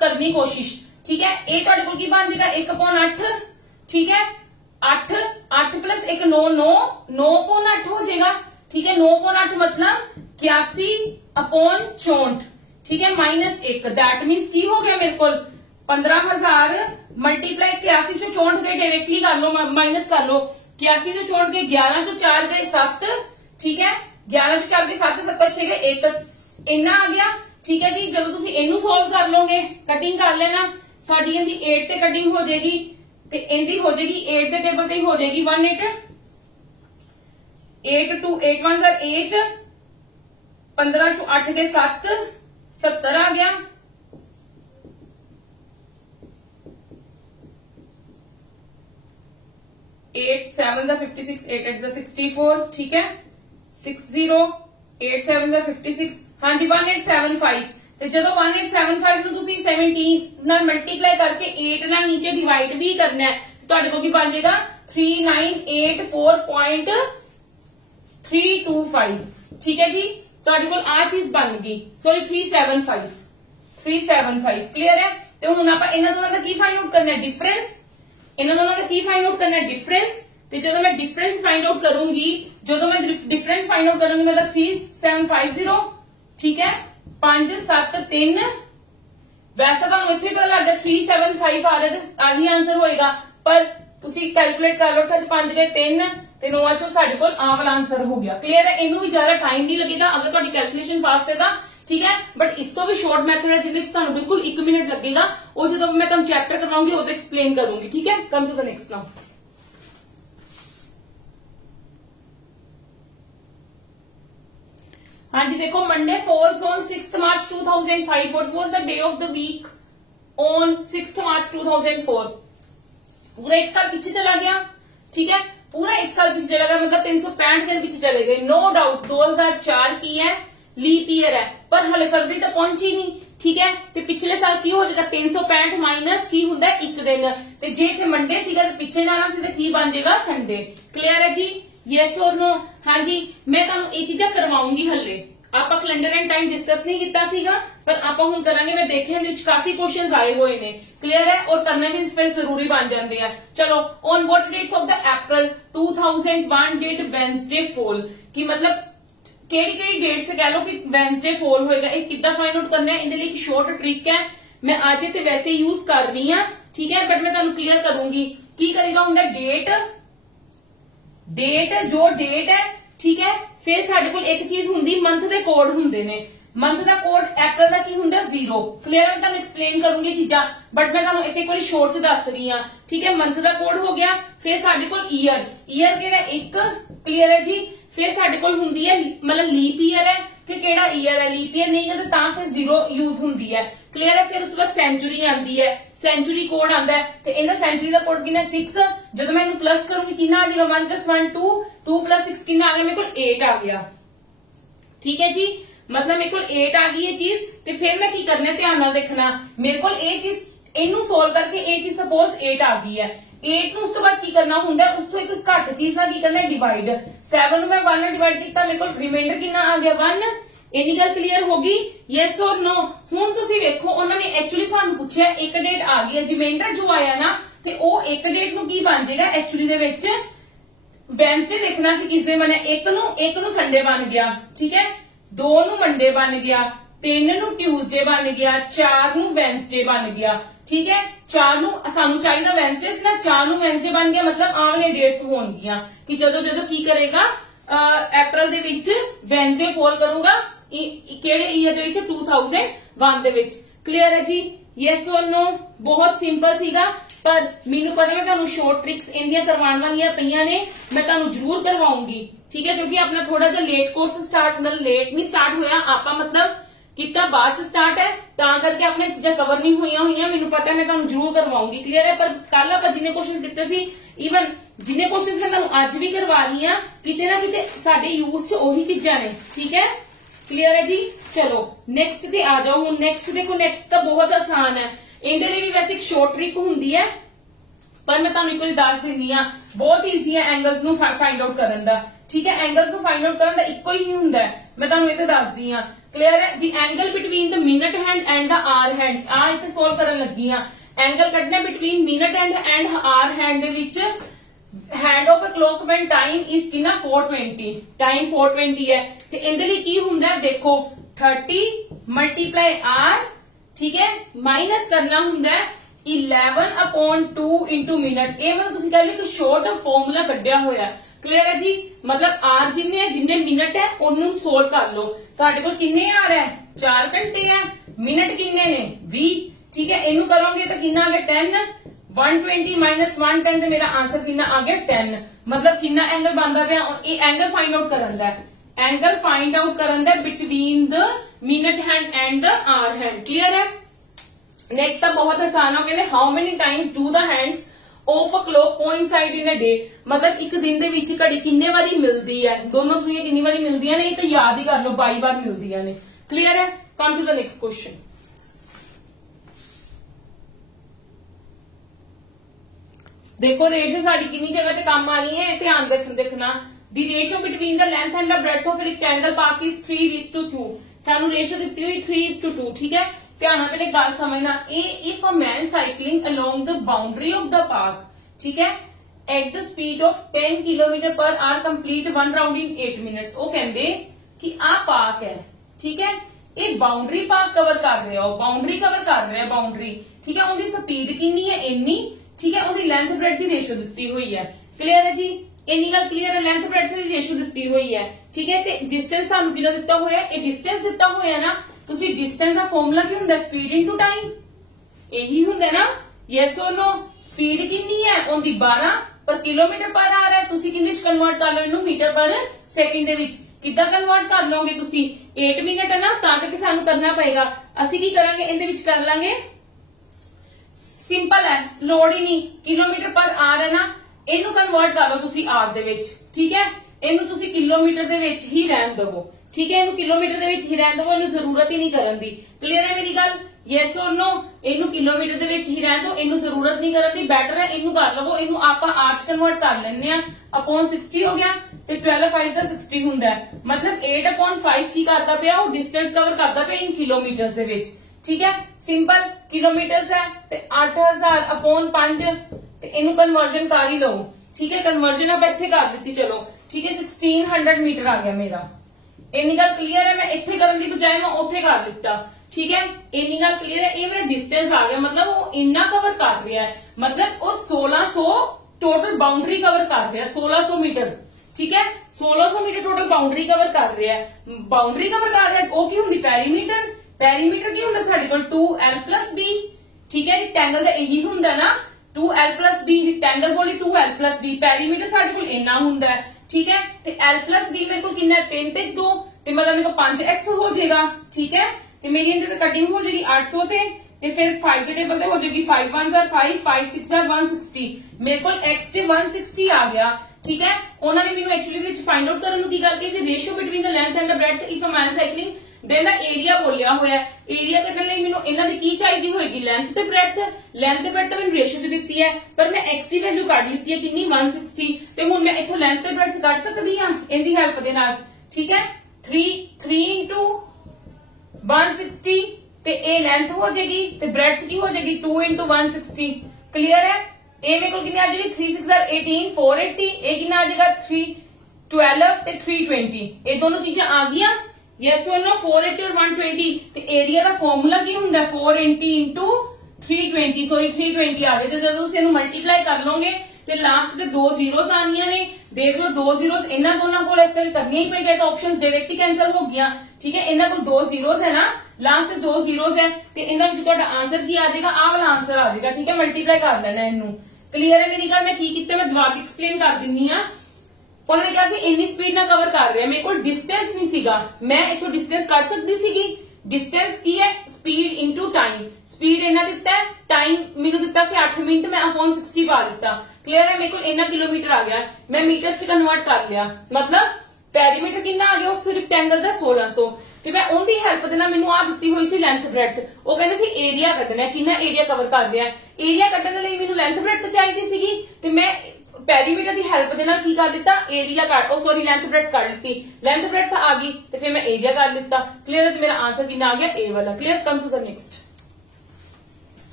करनी कोशिश। ठीक है, ये तुहाडे कोल की बन जाएगा 1/8। ठीक है, 8 8 प्लस 1 9 9 9/8 हो जाएगा। ठीक है, 9/8 मतलब 81/64। ठीक है, माइनस 1, दैट मीन्स की हो गया मेरे को 15,000 मल्टीप्लाई 81 से 64 गए, डायरेक्टली कर लो माइनस कर लो, 81 से 64 गए 11 से 4 गए 7। ठीक है, 11 से 4 गए 7 7 6 गए 1 इना आ गया। ठीक है जी, जब तुम इनू सोल्व कर लोगे, कटिंग कर लेना, साडी इहदी 8 ते कटिंग हो जाएगी, ते इहदी हो जाएगी 8 दे टेबल ते हो जाएगी 1 8 8 2 8 1 8, 15 चो 8 गए 7 70 आ गया। 8 7 56, 8 8 64। ठीक है, 60 8 7 56, हाँ जी 1875। तो जो 1875 ਨੂੰ ਤੁਸੀਂ 17 ਨਾਲ ਮਲਟੀਪलाई करके 8 ਨਾਲ नीचे डिवाइड भी करना है, तो ਤੁਹਾਡੇ ਕੋਲ ਕੀ ਬਣ ਜਾਏਗਾ 3984.325। ठीक है जी, ਤੁਹਾਡੇ ਕੋਲ ਆ ਚੀਜ਼ ਬਣ ਗਈ, ਸੌਰੀ 375 क्लियर है। तो ਹੁਣ ਆਪਾਂ ਇਹਨਾਂ ਦੋਨਾਂ ਦਾ ਕੀ ਫਾਈਂਡ ਆਊਟ ਕਰਨਾ ਹੈ, डिफरेंस। ਇਹਨਾਂ ਦੋਨਾਂ ਦਾ ਕੀ ਫਾਈਂਡ ਆਊਟ ਕਰਨਾ ਹੈ, डिफरेंस। ਤੇ ਜਦੋਂ ਮੈਂ डिफरेंस फाइंड आउट करूंगी, ਜਦੋਂ ਮੈਂ डिफरेंस फाइंड आउट करूंगी मतलब 3750। ठीक है, 5 7 3, वैसे तो इतने पता लग गया 375 आ रहा है, आही आंसर होएगा, पर तुसी कैलकुलेट कर लो, 5 गए 3 ते 9 चो साडे कोल आ वाला आंसर हो गया। क्लियर है, इनू भी ज्यादा टाइम नहीं लगेगा अगर तुहाडी कैलकुलेशन फास्ट है। ठीक है, बट इस तो भी शॉर्ट मैथड है जिहदे विच तुहानू बिल्कुल 1 मिनट लगेगा, वो जब मैं तुहानू चैप्टर करवाऊंगी उदो एक्सप्लेन करूंगी। ठीक है, come to the next now. हाँ जी देखो, Monday falls on 6th March 2005। What was the day of the week on 6th March 2004। पूरा 1 साल पीछे चला गया। ठीक है, पूरा 1 साल पीछे चला गया, मतलब 365 दिन पीछे चले गए। नो डाउट 2004 की है, लीप ईयर है, पर हले फरवरी तक पहुंची नहीं। ठीक है, तो पिछले साल की हो जाएगा 365 माइनस की हुंदा 1 दिन, ते जे इत्थे मंडे सीगा ते पिछे जाना सी ते की बन जाएगा संडे। क्लियर है जी, यस और नो। हाँ जी, मैं तुहानू ये चीजां करवाऊंगी। हले आपां कैलेंडर एंड टाइम डिस्कस नहीं किया सीगा, पर आपां हुण करांगे। मैं देखे इहदे विच काफी क्वेश्चंस आए हुए ने। क्लियर है, और करने भी फिर जरूरी बन जाते हैं। चलो, on what dates of the April 2001 did Wednesday fall, कि मतलब केड़ी केड़ी डेट से कह लो कि वेडनेसडे फॉल होएगा। एक कितना फाइंड आउट करना है, इहदे लई एक शॉर्ट ट्रिक है, मैं आज इत्थे वैसे यूज कर रही हूं। ठीक है, बट मैं तुहानू क्लियर करूंगी। की करेगा हुंदा डेट जो डेट है। ठीक है, फिर साडे कोल एक चीज हुंदी मंथ दे कोड हुंदे ने। मंथ दा कोड अप्रैल दा की हुंदा 0। क्लियर है, मैं तुहानू एक्सप्लेन करूंगी चीजां, बट मैं तुहानू इत्थे कोई शॉर्ट च दस रही हां। ठीक है, मंथ दा कोड हो गया, फिर साडे कोल ईयर केड़ा 1। क्लियर है जी, फिर साडे कोल हुंदी है मतलब लीप ईयर है, कि केड़ा ईयर है, लीप ईयर नहीं है तो फिर 0 यूज हुंदी है। क्लियर है। फिर उस बाद सेंचुरी आती है, सेंचुरी कोड आता है, तो इन्हें सेंचुरी का कोड कितना 6। जो मैं प्लस करूंगी कितना आ जाएगा 1 + 1 2, 2 + 6 कितना आ गया मेरे को 8 आ गया। ठीक है जी, मतलब मेरे को 8 आ गई ये चीज। तो फिर मैं की करना, ध्यान नाल देखना, मेरे को ये चीज इनू सोल्व करके ये चीज सपोज 8 आ गई है। 8 ਨੂੰ ਉਸ ਤੋਂ ਬਾਅਦ ਕੀ ਕਰਨਾ ਹੁੰਦਾ, ਉਸ ਤੋਂ ਇੱਕ ਘੱਟ ਚੀਜ਼ ਨਾਲ ਕੀ ਕਰਨਾ ਡਿਵਾਈਡ। 7 ਨੂੰ ਮੈਂ 1 ਨਾਲ ਡਿਵਾਈਡ ਕੀਤਾ, ਮੇਰੇ ਕੋਲ ਰਿਮਾਈਂਡਰ ਕਿੰਨਾ ਆ ਗਿਆ 1। ਇੰਨੀ ਗੱਲ ਕਲੀਅਰ ਹੋ ਗਈ, ਯੈਸ ਔਰ ਨੋ। ਹੁਣ ਤੁਸੀਂ ਵੇਖੋ ਉਹਨਾਂ ਨੇ ਐਕਚੁਅਲੀ ਸਾਨੂੰ ਪੁੱਛਿਆ ਇੱਕ ਡੇਟ ਆ ਗਈ ਹੈ, ਰਿਮਾਈਂਡਰ ਜੋ ਆਇਆ ਨਾ ਤੇ ਉਹ ਇੱਕ ਡੇਟ ਨੂੰ ਕੀ ਬਣ ਜਾਏਗਾ ਐਕਚੁਅਲੀ ਦੇ ਵਿੱਚ ਵੈਂਸਡੇ ਦੇਖਣਾ ਸੀ ਕਿਸ ਦਿਨ ਬਣਿਆ, ਇੱਕ ਨੂੰ ਸੰਡੇ ਬਣ ਗਿਆ। ਠੀਕ ਹੈ, 2 ਨੂੰ ਮੰਡੇ ਬਣ ਗਿਆ, 3 ਨੂੰ ਟਿਊਜ਼ਡੇ ਬਣ ਗਿਆ, 4 ਨੂੰ ਵੈਂਸਡੇ ਬਣ ਗਿਆ। ठीक है, 4 ਨੂੰ ਸਾਨੂੰ ਚਾਹੀਦਾ ਵੈਂਸਡੇ ਸੀ ਨਾ, 4 ਨੂੰ ਵੈਂਸਡੇ ਬਣ ਗਿਆ। ਮਤਲਬ ਆਹ ਵਾਲੇ ਡੇਟਸ ਹੋਣਗੀਆਂ ਕਿ ਜਦੋਂ ਕੀ ਕਰੇਗਾ ਅਪ੍ਰੈਲ ਦੇ ਵਿੱਚ ਵੈਂਸਡੇ ਫੋਲ ਕਰੂਗਾ ਕਿਹੜੇ ਈਅਰ ਦੇ ਵਿੱਚ 2001 ਦੇ ਵਿੱਚ। ਕਲੀਅਰ ਹੈ ਜੀ, ਯੈਸ ਔਰ ਨੋ। ਬਹੁਤ ਸਿੰਪਲ ਸੀਗਾ, ਪਰ ਮੈਨੂੰ ਪਤਾ ਮੈਂ ਤੁਹਾਨੂੰ ਸ਼ੋਰਟ ਟ੍ਰਿਕਸ ਇੰਡੀਆਂ ਕਰਵਾਉਣ ਵਾਲੀਆਂ ਪਈਆਂ ਨੇ, ਮੈਂ ਤੁਹਾਨੂੰ ਜ਼ਰੂਰ ਕਰਵਾਉਂਗੀ। ਠੀਕ ਹੈ, ਕਿਉਂਕਿ ਆਪਣਾ ਥੋੜਾ ਜਿਹਾ ਲੇਟ ਕੋਰਸ ਸਟਾਰਟ, ਮਤਲਬ ਲੇਟ ਨਹੀਂ ਸਟਾਰਟ ਹੋਇਆ ਆਪਾਂ, ਮਤਲਬ कितना बाद च स्टार्ट है, करके अपने चीजा कवर नहीं हुई। मैंने पता मैं तुहानू जरूर करवाऊंगी। क्लियर है। पर कल आप जिन्हें क्वेश्चन किए सी, ईवन जिन्हें क्वेश्चन मैं तुहानू अज भी करवा रही हाँ, किते ना किते साडे यूज च ओही चीजा ने। ठीक है, क्लियर है जी। चलो नेक्स्ट ते आ जाओ। हुण नेक्स्ट देखो, नेक्स्ट तो बहुत आसान है, इहदे लई भी वैसे एक शॉर्ट ट्रिक हुंदी है, पर मैं तुहानू एक बार दस दिंदी हां। बहुत ईजी है एंगल्स नू फाइंड आउट करन दा। ठीक है, एंगल्स नू फाइंड आउट करन दा इक्को ही हुंदा है, मैं तुहानू इत्थे दसदी हां। क्लियर है। The angle between the minute hand and the hour hand, आ इत्थे सोल्व करन लगी हां। एंगल कढना between minute and hour hand दे विच hand of a clock when time is कितना 420, टाइम 420 है। ते इहदे लई की हुंदा देखो 30 × आवर, ठीक है, माइनस करना हुंदा 11/2 × मिनट। ये मतलब तुसीं कह लो कि शॉर्ट फॉर्मूला कढिया होया। क्लियर है जी, मतलब आर जिन्ने मिनट है उन्होंने सोल्व कर लो। तुहाडे कोल किन्ने आर है 4 घंटे है, मिनट किन्ने ने 20। ठीक है, इनू करोगे तो कितना आ गया 10, 120 - 110 तो मेरा आंसर कितना आ गया 10। मतलब कितना एंगल बनता पाया, ये एंगल फाइंड आउट करन दा, एंगल फाइंड आउट करन दा between the minute hand and the hour hand. Clear है। नेक्स्ट तो बहुत आसान हो गया, how many times do the hands of a clock coincide in a day. मतलब एक दिन दे विच घड़ी किन्ने वारी मिलदी है, दोनों सुनिए किन्नी वारी मिलदियां ने, ये तो याद ही कर लो 22 बार मिलदियां ने। क्लियर है। Come to the next question. देखो रेशियो साडी किन्नी जगह ते काम आ रही है, ध्यान देखना। The ratio between the length and the breadth of rectangle park is 3:2। सानू रेशियो दित्ती हुई 3:2। ठीक है, ध्यान नाल पहले गल समझना। If a man cycling along the boundary of the park, ठीक है, at the speed of 10 km/h complete 1 round in 8 minutes. वो कहते कि आ पार्क है, ठीक है, ये बाउंड्री पार्क कवर कर रहे हो, बाउंड्री कवर कर रहे हैं, बाउंड्री। ठीक है, उनकी स्पीड कितनी है इन्नी। ठीक है, उनकी लेंथ ब्रेड्थ की रेशियो दित्ती हुई है। क्लियर है जी, इन्नी गल क्लियर है। लेंथ ब्रेड्थ की रेशियो दित्ती हुई है। ठीक है, ते डिस्टेंस सानू कितना दिता होया, ये डिस्टेंस दिता होया ना। तुसी डिस्टेंस का फॉर्मूला की हुंदा स्पीड इनटू टाइम, यही हुंदा ना। यस और नो। स्पीड कितनी है उनकी 12/km/h है, तुसी किंदे च कन्वर्ट कर लो इनू मीटर/सेकंड दे विच। किद्दां कन्वर्ट कर लोगे तुसी, 8 मिनट है ना, तां करके सानू करना पएगा। असीं की करांगे, इहदे विच कर लांगे, सिंपल है, लोड़ ही नहीं। km/h है ना, इनू कन्वर्ट कर लो तुसी आर दे विच। ठीक है, इनू तुसी किलोमीटर दे विच ही रहन दवो। ठीक है, इनू किलोमीटर दे विच ही रहन दवो, इनू जरूरत ही नहीं करन दी। क्लियर है मेरी गल, यस और नो। इनू किलोमीटर दे विच ही रहन दो, इनू जरूरत नहीं करन दी, बेटर है इनू कर लवो। इनू आपां आर च कन्वर्ट कर लेने आ, अपॉन 60 हो गया, ते 12/5 दा 60 हुंदा है। मतलब 8/5 की करदा पिया, वो डिस्टेंस कवर करदा पिया इन किलोमीटर्स दे विच। ठीक है, सिंपल किलोमीटर्स है, ते 8000/5 ते इनू कन्वर्जन कर ही लो। ठीक है, कन्वर्जन आप इत्थे कर दित्ती। चलो ठीक है, 1600 मीटर आ गया मेरा। इन्नी गल क्लियर है। मैं इत्थे करन दी बजाय मैं उत्थे कर दिता। ठीक है, इन्नी गल क्लियर है। ये मेरा डिस्टेंस आ गया, मतलब वो इन्ना कवर कर रहा है, मतलब वो 1600 टोटल बाउंड्री कवर कर रहा है, 1600 मीटर। ठीक है, 1600 मीटर टोटल बाउंड्री कवर कर रहा है। बाउंड्री कवर कर रहा है, वो की हुंदी पेरीमीटर। पेरीमीटर की हुंदा साडे कोल 2l+b। ठीक है, रेक्टेंगल दा यही हुंदा ना, 2l+b, रेक्टेंगल बोली 2l+b, पेरीमीटर साडे कोल इन्ना हुंदा है। ठीक है, ते l+b मेरे को कितना 3 ते 2, ਤੇ ਮਤਲਬ ਮੇਰੇ ਕੋਲ 5x ਹੋ ਜਾਏਗਾ। ठीक है, ਤੇ ਮੇਰੀ ਇਹਦੇ ਤੇ ਕਟਿੰਗ ਹੋ ਜਾਏਗੀ 800 ਤੇ ਫਿਰ 5 ਦੇ ਟੇਬਲ ਤੇ ਹੋ ਜਾਏਗੀ 5 1 are 5 5 6 are 160। ਮੇਰੇ ਕੋਲ x ਤੇ 160 ਆ ਗਿਆ। ठीक है, ਉਹਨਾਂ ਨੇ ਮੈਨੂੰ ਐਕਚੁਅਲੀ ਵਿੱਚ ਫਾਈਂਡ ਆਊਟ ਕਰਨ ਨੂੰ ਕੀ ਗੱਲ ਕਹੀ, ratio between the length and the breadth if a man cycling then the area बोलिया होया है। एरिया कढण लई मैनू इन्हां दी की चाहिदी होएगी, लेंथ ते ब्रेडथ। लेंथ ते ब्रेडथ मैनू रेशियो च दित्ती है, पर मैं x दी वैल्यू कढ लित्ती है कितनी 160। ते हुण मैं इथों लेंथ ते ब्रेडथ कढ सकदी हां इहदी हेल्प दे नाल। ठीक है, 3 into 160 ते ए लेंथ हो जाएगी ते ब्रेडथ की हो जाएगी 2 into 160। क्लियर है, ए मेरे को कितनी आ जाएगी 3 6 are 18 480। ए कितना आ जाएगा 312 ते 320। ये दोनों चीजें आ गईयां। यस और नो 480 और 120 ਤੇ ਏਰੀਆ ਦਾ ਫਾਰਮੂਲਾ ਕੀ ਹੁੰਦਾ 480 into 320 ਸੌਰੀ 320 ਆ ਗਿਆ। ਤੇ ਜਦੋਂ ਤੁਸੀਂ ਇਹਨੂੰ ਮਲਟੀਪਲਾਈ ਕਰ ਲਓਗੇ ਤੇ ਲਾਸਟ ਤੇ ਦੋ ਜ਼ੀਰੋਸ ਆਣੀਆਂ ਨੇ। ਦੇਖ ਲਓ ਦੋ ਜ਼ੀਰੋਸ ਇਹਨਾਂ ਦੋਨਾਂ ਕੋਲ ਇਸ ਤਰ੍ਹਾਂ ਕਰਨੀਆਂ ਹੀ ਪਏਗਾ ਤਾਂ ਆਪਸ਼ਨਸ ਡਾਇਰੈਕਟ ਹੀ ਕੈਨਸਲ ਹੋ ਗਈਆਂ। ਠੀਕ ਹੈ, ਇਹਨਾਂ ਕੋਲ ਦੋ ਜ਼ੀਰੋਸ ਹੈ ਨਾ, ਲਾਸਟ ਤੇ ਦੋ ਜ਼ੀਰੋਸ ਹੈ ਤੇ ਇਹਨਾਂ ਵਿੱਚ ਤੁਹਾਡਾ ਆਨਸਰ ਕੀ ਆ ਜਾਏਗਾ, ਆਹ ਵਾਲਾ ਆਨਸਰ ਆ ਜਾਏਗਾ। ਠੀਕ ਹੈ, ਮਲਟੀਪਲਾਈ ਕਰ ਲੈਣਾ ਇਹਨੂੰ। ਕਲੀਅਰ ਹੈ ਮੇਰੀ ਗੱਲ, ਮੈਂ ਕੀ ਕੀਤਾ ਮੈਂ ਦੁਬਾਰਾ ਐਕਸਪਲੇਨ ਕਰ ਦਿੰਨੀ ਆ। ਉਹਨਾਂ ਨੇ ਕਿਹਾ ਸੀ ਇੰਨੀ ਸਪੀਡ ਨਾਲ ਕਵਰ ਕਰ ਰਿਹਾ, ਮੇਰੇ ਕੋਲ ਡਿਸਟੈਂਸ ਨਹੀਂ ਸੀਗਾ, ਮੈਂ ਇੱਥੋਂ ਡਿਸਟੈਂਸ ਕੱਢ ਸਕਦੀ ਸੀਗੀ। ਡਿਸਟੈਂਸ ਕੀ ਹੈ, ਸਪੀਡ ਇਨਟੂ ਟਾਈਮ। ਸਪੀਡ ਇਹਨਾਂ ਦਿੱਤਾ ਹੈ, ਟਾਈਮ ਮੈਨੂੰ ਦਿੱਤਾ ਸੀ 8 ਮਿੰਟ, ਮੈਂ upon 60 ਪਾ ਦਿੱਤਾ। ਕਲੀਅਰ ਹੈ, ਮੇਰੇ ਕੋਲ ਇੰਨਾ ਕਿਲੋਮੀਟਰ ਆ ਗਿਆ, ਮੈਂ ਮੀਟਰਸ ਚ ਕਨਵਰਟ ਕਰ ਲਿਆ। ਮਤਲਬ ਪੈਰੀਮੀਟਰ ਕਿੰਨਾ ਆ ਗਿਆ ਉਸ ਰੈਕਟੈਂਗਲ ਦਾ 1600। ਤੇ ਮੈਂ ਉਹਦੀ ਹੈਲਪ ਦੇ ਨਾਲ ਮੈਨੂੰ ਆ ਦਿੱਤੀ ਹੋਈ ਸੀ ਲੈਂਥ ਬ੍ਰੈਡਥ। ਉਹ ਕਹਿੰਦੇ ਸੀ ਏਰੀਆ ਕੱਢਣਾ, ਕਿੰਨਾ ਏਰੀਆ ਕਵਰ ਕਰ ਰਿਹਾ। ਏਰੀਆ ਕੱਢਣ ਦੇ ਲਈ ਮੈਨੂੰ ਲੈਂਥ ਬ੍ਰੈਡਥ ਚਾਹੀਦੀ ਸੀਗੀ ਤੇ ਮੈਂ ਪੈਰੀਮੀਟਰ ਦੀ ਹੈਲਪ ਦੇ ਨਾਲ ਕੀ ਕਰ ਦਿੱਤਾ, ਏਰੀਆ ਕੱਢ ਸੌਰੀ ਲੈਂਥ ਬ੍ਰੈਡਥ ਕੱਢ ਲਿੱਤੀ। ਲੈਂਥ ਬ੍ਰੈਡਥ ਆ ਗਈ ਤੇ ਫਿਰ ਮੈਂ ਏਰੀਆ ਕਰ ਲਿੱਤਾ। ਕਲੀਅਰ ਹੈ, ਤੇ ਮੇਰਾ ਆਂਸਰ ਕਿੰਨਾ ਆ ਗਿਆ ਏ ਵਾਲਾ। Clear, come to the next.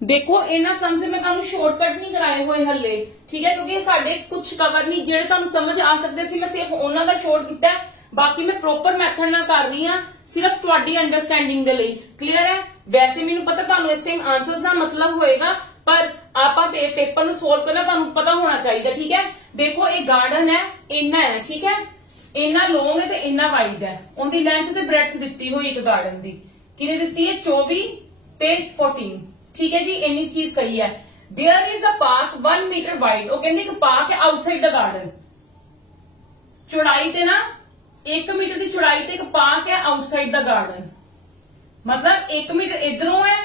देखो इन्ना समझ में तुहानू शॉर्टकट नहीं कराए हुए हले। ठीक है, क्योंकि साडे कुछ कवर नहीं जेडे तुहानू समझ आ सकते सी, मैं सिर्फ उन्हां दा शॉर्ट कीता है। बाकी मैं प्रॉपर मैथड नाल कर रही हां सिर्फ तुहाडी अंडरस्टैंडिंग दे लई। क्लियर है, वैसे मैनू पता तुहानू इस टाइम आंसर्स दा मतलब होएगा, पर आपां पेपर नू सोल्व करना तुहानू पता होना चाहिए। ठीक है, देखो ये गार्डन है, इन्ना है। ठीक है, इन्ना लॉन्ग है ते इन्ना वाइड है। उनकी लेंथ ते ब्रेडथ दित्ती हुई एक गार्डन दी कितनी दित्ती है 24 ते 14। ठीक है जी, इन्नी चीज कही है। There is a park 1 metre wide. वो कहते एक पार्क है आउटसाइड द गार्डन। चौड़ाई ते ना 1 मीटर की चौड़ाई ते एक पार्क है आउटसाइड द गार्डन। मतलब 1 मीटर इधरों है,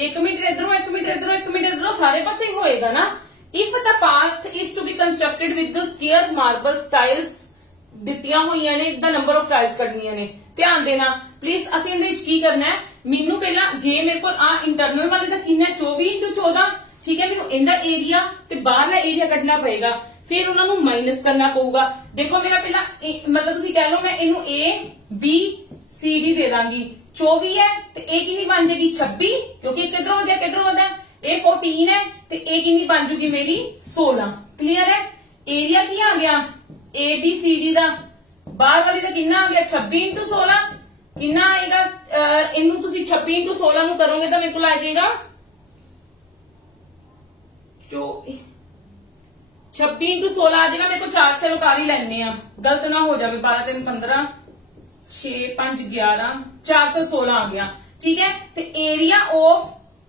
1 मीटर इधरों, 1 मीटर इधरों, 1 मीटर इधरों, सारे पासे ही होएगा ना। If the park is to be constructed with the square marble tiles दित्तियां हुईयां ने, द नंबर ऑफ टाइल्स कढनियां ने। ध्यान देना प्लीज, ਅਸੀਂ ਇਹਦੇ ਵਿੱਚ ਕੀ ਕਰਨਾ ਹੈ, ਮੈਨੂੰ ਪਹਿਲਾਂ ਜੇ ਮੇਰੇ ਕੋਲ ਆ ਇੰਟਰਨਲ ਵਾਲੇ ਦਾ ਕਿੰਨਾ 24 into 14। ਠੀਕ ਹੈ, ਮੈਨੂੰ ਇਹਦਾ ਏਰੀਆ ਤੇ ਬਾਹਰਲਾ ਏਰੀਆ ਕੱਢਣਾ ਪਏਗਾ, ਫਿਰ ਉਹਨਾਂ ਨੂੰ ਮਾਈਨਸ ਕਰਨਾ ਪਊਗਾ। ਦੇਖੋ ਮੇਰਾ ਪਹਿਲਾਂ ਮਤਲਬ ਤੁਸੀਂ ਕਹਿ ਲਓ ਮੈਂ ਇਹਨੂੰ A B C D ਦੇ ਦਾਂਗੀ। 24 ਹੈ ਤੇ ਇਹ ਕਿੰਨੀ ਬਣ ਜਾਏਗੀ 26, ਕਿਉਂਕਿ ਕਿਧਰੋਂ ਵਧਿਆ ਕਿਧਰੋਂ ਵਧਿਆ। ਇਹ 14 ਹੈ ਤੇ ਇਹ ਕਿੰਨੀ ਬਣ ਜੂਗੀ ਮੇਰੀ 16। ਕਲੀਅਰ ਹੈ, ਏਰੀਆ ਕੀ ਆ ਗਿਆ A B C D ਦਾ, ਬਾਹਰ ਵਾਲੀ ਦਾ ਕਿੰਨਾ ਆ ਗਿਆ 26 into 16। ਕਿੰਨਾ ਆਏਗਾ, ਇਹਨੂੰ ਤੁਸੀਂ 26 into 16 ਨੂੰ ਕਰੋਗੇ ਤਾਂ ਮੇਰੇ ਕੋਲ ਆ ਜਾਏਗਾ 26 into 16 ਆ ਜਾਏਗਾ ਮੇਰੇ ਕੋਲ 4। ਚਲੋ ਕਰ ਹੀ ਲੈਣੇ ਆ, ਗਲਤ ਨਾ ਹੋ ਜਾਵੇ। 12 3 15 6 5 11 416 ਆ ਗਿਆ। ਠੀਕ ਹੈ, ਤੇ ਏਰੀਆ ਆਫ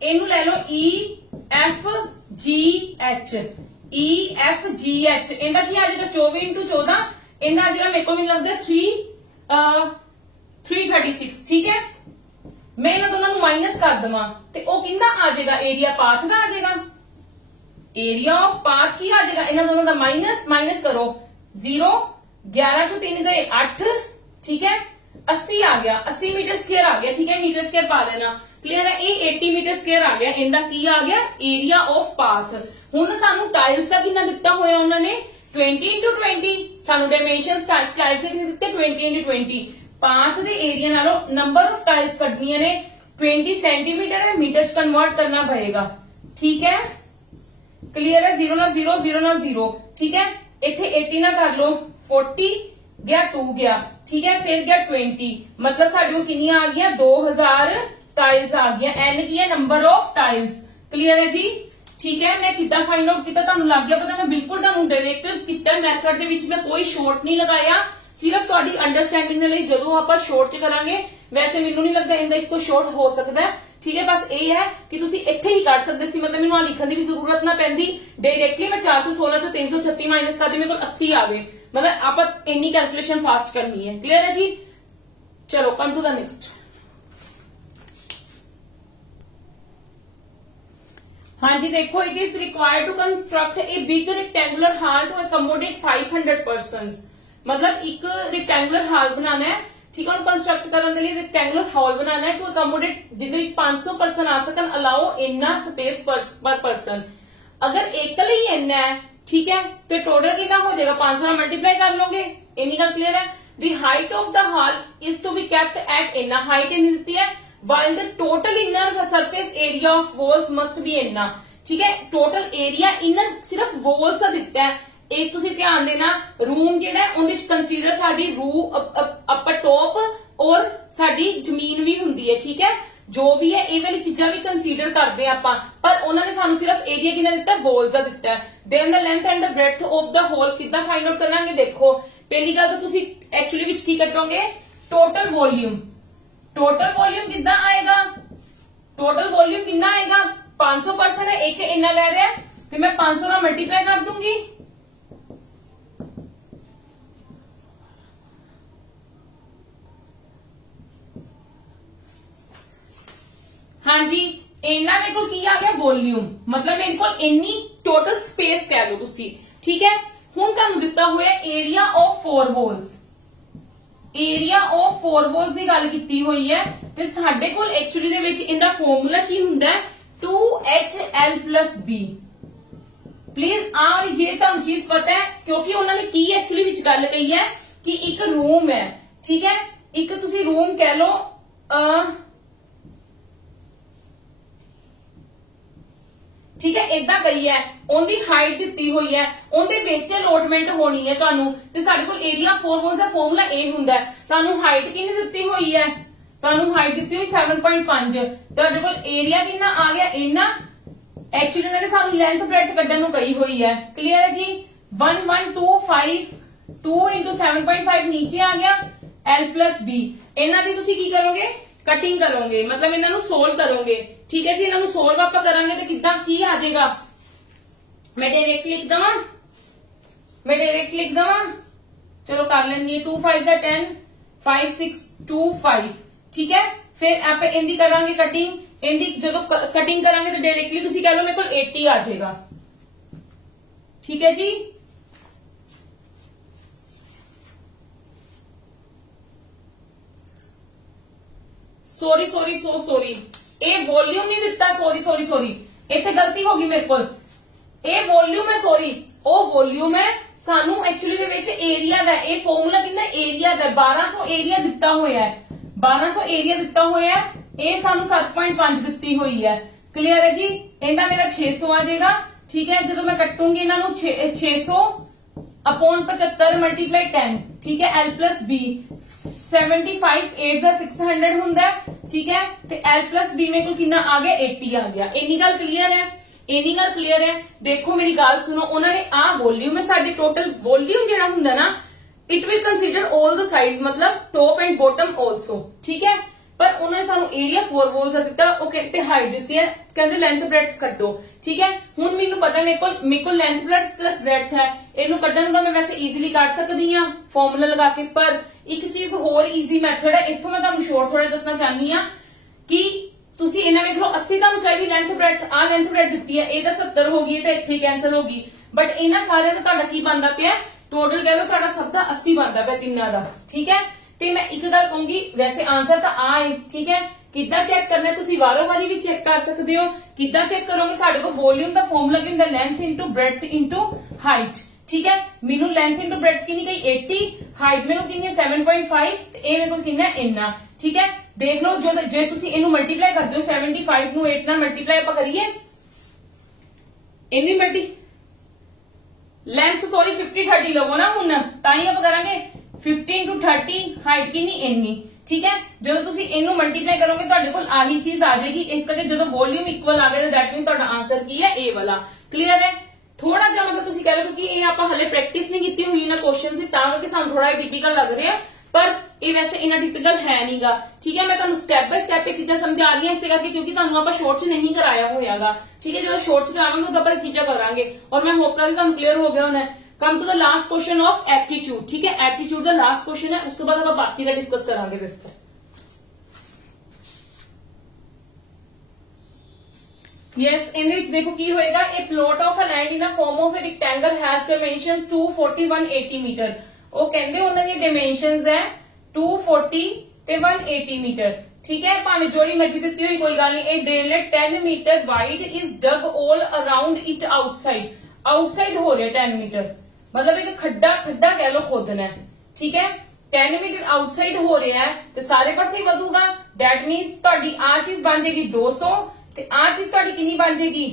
ਇਹਨੂੰ ਲੈ ਲਓ E F G H। E F G H ਇਹਦਾ ਕੀ ਆ ਜਾਏਗਾ 24 into 14। ਇਹਦਾ ਆ ਜਾਏਗਾ ਮੇਰੇ ਕੋਲ ਮੈਨੂੰ ਲੱਗਦਾ 336। ਠੀਕ ਹੈ, मैं इन दोनों माइनस कर देव तो किंदा आ जाएगा एरिया पाथ का आ जाएगा। एरिया ऑफ पाथ की आ जाएगा, इन दोनों का माइनस माइनस करो 0 11 चो 3 गए 8। ठीक है, 80 आ गया, 80 मीटर स्क्वायर आ गया। ठीक है, मीटर स्क्वायर पा लेना। क्लियर है, ये 80 मीटर स्क्वायर आ गया। इनका की आ गया एरिया ऑफ पाथ। हुण सानू टाइल्स का कितना दिता होया उन्होंने 20 into 20। सानू डायमेंशंस टाइल्स के कितने दिते 20 into 20। पाथ दे एरिया नालों नंबर ऑफ टाइल्स कढनियां ने 20 सेंटीमीटर है, मीटर च कन्वर्ट करना पड़ेगा। ठीक है, क्लियर है, 0 ਨਾਲ 0 0 ਨਾਲ 0। ठीक है, इथे 80 ना कर लो 40 गया 2 गया। ठीक है, फिर गया 20, मतलब साडे कोल कितनी आ गई 2000 टाइल्स आ गई। एन की है नंबर ऑफ टाइल्स। क्लियर है जी। ठीक है, मैं कितना फाइंड आउट किया तुहानू लग गया पता। मैं बिल्कुल तुहानू डायरेक्ट किता मैथड दे विच मैं कोई शॉर्ट नहीं लगाया, सिर्फ तुहाडी अंडरस्टैंडिंग दे लई। जदों आपां शॉर्ट च करांगे वैसे मैनू नहीं लगता इनका इस तो शॉर्ट हो सकता है। ठीक है, बस ये है कि तुसी इत्थे ही कर सकदे सी, मतलब मैनू आ लिखण दी भी जरूरत ना पैंदी। डायरेक्टली मैं 416 चों 336 माइनस कर दी, मेरे कोल 80 आ गए। मतलब आप इन्नी कैलकुलेशन फास्ट करनी है। क्लियर है जी? चलो कम टू द नेक्स्ट। हाँ जी देखो, it is required to construct a big rectangular hall to accommodate 500 persons. मतलब एक रेक्टेंगुलर हॉल बनाना है, ठीक है, कंस्ट्रक्ट करने के लिए रेक्टेंगुलर हॉल बनाना है टू अकोमोडेट जिदे 500 पर्सन आ सकन, अलाओ इन्ना स्पेस पर पर्सन। अगर एकल ही इन्ना है, ठीक है, तो टोटल कितना हो जाएगा, 500 ना मल्टीप्लाई कर लोगे। इन्नी गल क्लियर है? The height of the hall is to be kept at इन्ना, हाइट इन देती है, while the total inner surface area of walls must be इन्ना। ठीक है, टोटल एरिया इनर सिर्फ वॉल्स का दिता है। एक तुसी ध्यान देना, रूम जेड़ा उहदे च कंसीडर साडी अपर टॉप और साडी जमीन भी हुंदी है। ठीक है, जो भी है ये वाली चीजां भी कंसीडर करते हैं आपां, पर उन्होंने सानू सिर्फ एरिया कितना दिता है, वॉल्स का दिता है। Then the length and the breadth of the hall कितना फाइंड आउट करांगे? देखो पहली गल तो तुसी एक्चुअली विच की कटोगे, टोटल वॉल्यूम। टोटल वॉल्यूम कितना आएगा? टोटल वॉल्यूम कितना आएगा? 500 पर्सन है, एक इन्ना ले रहा है, तो मैं 500 का मल्टीप्लाई कर दूंगी। हाँ जी, इन्ना मेरे को की आ गया वॉल्यूम, मतलब मेरे को इन्नी टोटल स्पेस कह लो तुसी। ठीक है, हुण तुहानू दिता होया area of 4 walls, area of 4 walls की गल की हुई है, तो साडे कोल एक्चुअली दे विच इनदा फॉर्मूला की हुंदा है 2HL+B। प्लीज आ वाली जे तुहानू चीज पता है, क्योंकि उन्होंने की एक्चुअली विच गल कही है कि एक रूम है, ठीक है, एक तुसी रूम कह लो, ठीक है, इदा कही है, उनकी हाइट दी हुई है, उनके विच अलॉटमेंट होनी है तुहानू, ते साडे कोल एरिया 4 वॉल्स दा फॉर्मूला ए हुंदा है। तुहानू हाइट कितनी दित्ती हुई है? तुहानू हाइट दित्ती हुई 7.5, तुहाडे कोल एरिया कितना आ गया, इन्ना। एक्चुअली उन्होंने सानू लेंथ ब्रेड्थ कड्ढण नू कही हुई है। क्लियर है जी? 1125 2 × 7.5 नीचे आ गया, L+B। इन्हां दी तुसीं की करोगे? कटिंग करोगे, मतलब इन्हां नू सोल्व करोगे। ठीक है जी, इन्हां नू सोल्व आप करांगे तो कितना की आ जाएगा? मैं डायरेक्ट लिख दवा, मैं डायरेक्ट लिख दवा, चलो कर लेनी है। 2 5 10, 5 6 2 5। ठीक है, फिर आप इनकी करांगे कटिंग, इनकी जो कटिंग करांगे तो डायरेक्टली तुसी कह लो मेरे को 80 आ जाएगा। ठीक है जी, सॉरी सॉरी सो सॉरी, ये वॉल्यूम नहीं दिता, सॉरी सॉरी सॉरी, इतने गलती होगी मेरे को, ये वॉल्यूम है, सॉरी ओ वॉल्यूम है। सानू एक्चुअली दे विच एरिया दा ये फॉर्मूला कितना एरिया दा 1200 एरिया दिता हुआ है, 1200 एरिया दिता हुआ है, ये सानू 7.5 दिती हुई है। क्लियर है जी? इनका मेरा 600 आ जाएगा। ठीक है, जो मैं कटूंगी इन्हों 600/75 × 10। ठीक है, L+B 75 8 600 हुंदा। ठीक है, ते L+B मेरे को कितना आ गया, 80 आ गया। इन्नी गल क्लियर है? इन्नी गल क्लियर है? देखो मेरी गल सुनो, उन्होंने आ वॉल्यूम है, साडी टोटल वॉल्यूम जिहड़ा हुंदा ना, it will consider all the sides, मतलब टॉप एंड बॉटम ऑल्सो। ठीक है, पर उन्होंने सानू एरिया 4 वॉल्स दिता, ओके, हाइट दी है, कहते लेंथ ब्रेड्थ कड्डो। ठीक है, हुण मैनू पता मेरे को लेंथ प्लस ब्रेड्थ है, इनू कड्डण दा मैं वैसे इजीली कर सकदी हां फॉर्मूला लगा के, पर एक चीज होर इजी मैथड है, इत्थों मैं तुहानू शॉर्ट थोड़ा दसना चाहनी हां कि तुसी इन्हां वेख लो 80 तुहानू चाहिदी लेंथ ब्रेड्थ, आ लेंथ ब्रेड्थ दित्ती है, ये 70 होगी, तो इत्थे कैंसल होगी, बट इन्हां सारियां दा तुहाडा की बनदा पिया, टोटल कह लो तुहाडा सब दा 80 बनदा पिया तिन्नां दा। ठीक है, ते मैं एक गल कहूंगी, वैसे आंसर तो आ है। ठीक है, किद्दां चेक करना है, तुसी वारों वारी भी चेक कर सकते हो। किद्दां चेक करोगे, साडे कोल वॉल्यूम दा फॉर्मूला की हुंदा, length into breadth into height. ठीक है, मैनू लेंथ इंटू ब्रेड्थ कितनी गई 80, हाइट मेरे को कितनी है 7.5, ए मेरे को कितना है इन्ना। ठीक है, देख लो, जो जे तुसी इनू मल्टीप्लाई करते हो 75 नू 8 नाल मल्टीप्लाई आप करिए, इन्नी मल्टी लेंथ सॉरी 50 30 लवो ना, हुण ताई आप करांगे 50 × 30, हाइट कितनी इन्नी। ठीक है, जो तुसी इनू मल्टीप्लाई करोगे तुहाडे कोल आही चीज आ जाएगी, इस करके जो वॉल्यूम इक्वल आ गया दैट मीन तुहाडा आंसर की है ए वाला। क्लियर है? थोड़ा जा मतलब तुसी कह रहे हो कि ये आप हले प्रैक्टिस नहीं की हुई ना क्वेश्चन से, तां करके सानू थोड़ा टिपिकल लग रहा है, पर ये वैसे इना टिपिकल है नहींगा। ठीक है, मैं तुहानू स्टेप बाय स्टेप ये चीजें समझा रही हूं, इस करके क्योंकि तुहानू आपां शॉर्ट च नहीं कराया होयागा। ठीक है, जो शॉर्ट च करावांगे उदों आपां चीजें करांगे, और मैं होप करदी तुहानू क्लियर हो गया होना। Come to the last question of aptitude, ठीक है। एप्टीट्यूड का लास्ट क्वेश्चन है, उसके बाद आप बाकी का डिस्कस करांगे फिर। यस, इनदे विच देखो की होएगा, a plot of a land in a form of a rectangle has dimensions 240 180 metre. वो कहंदे उन्हां दी डायमेंशंस है 240 ते 180 मीटर, ठीक है। भावें जोड़ी मर्जी दित्ती हुई कोई गल नहीं। A drain 10 metre wide is dug all around it outside, outside हो रहा है 10 मीटर, मतलब एक खड्डा खड्डा कह लो खोदना है, ठीक है। 10 मीटर आउटसाइड हो रहा है तो सारे पासे ही वधूगा, दैट मीन्स तुहाडी आ चीज बन जाएगी 200 ते आ चीज तुहाडी कितनी बन जाएगी,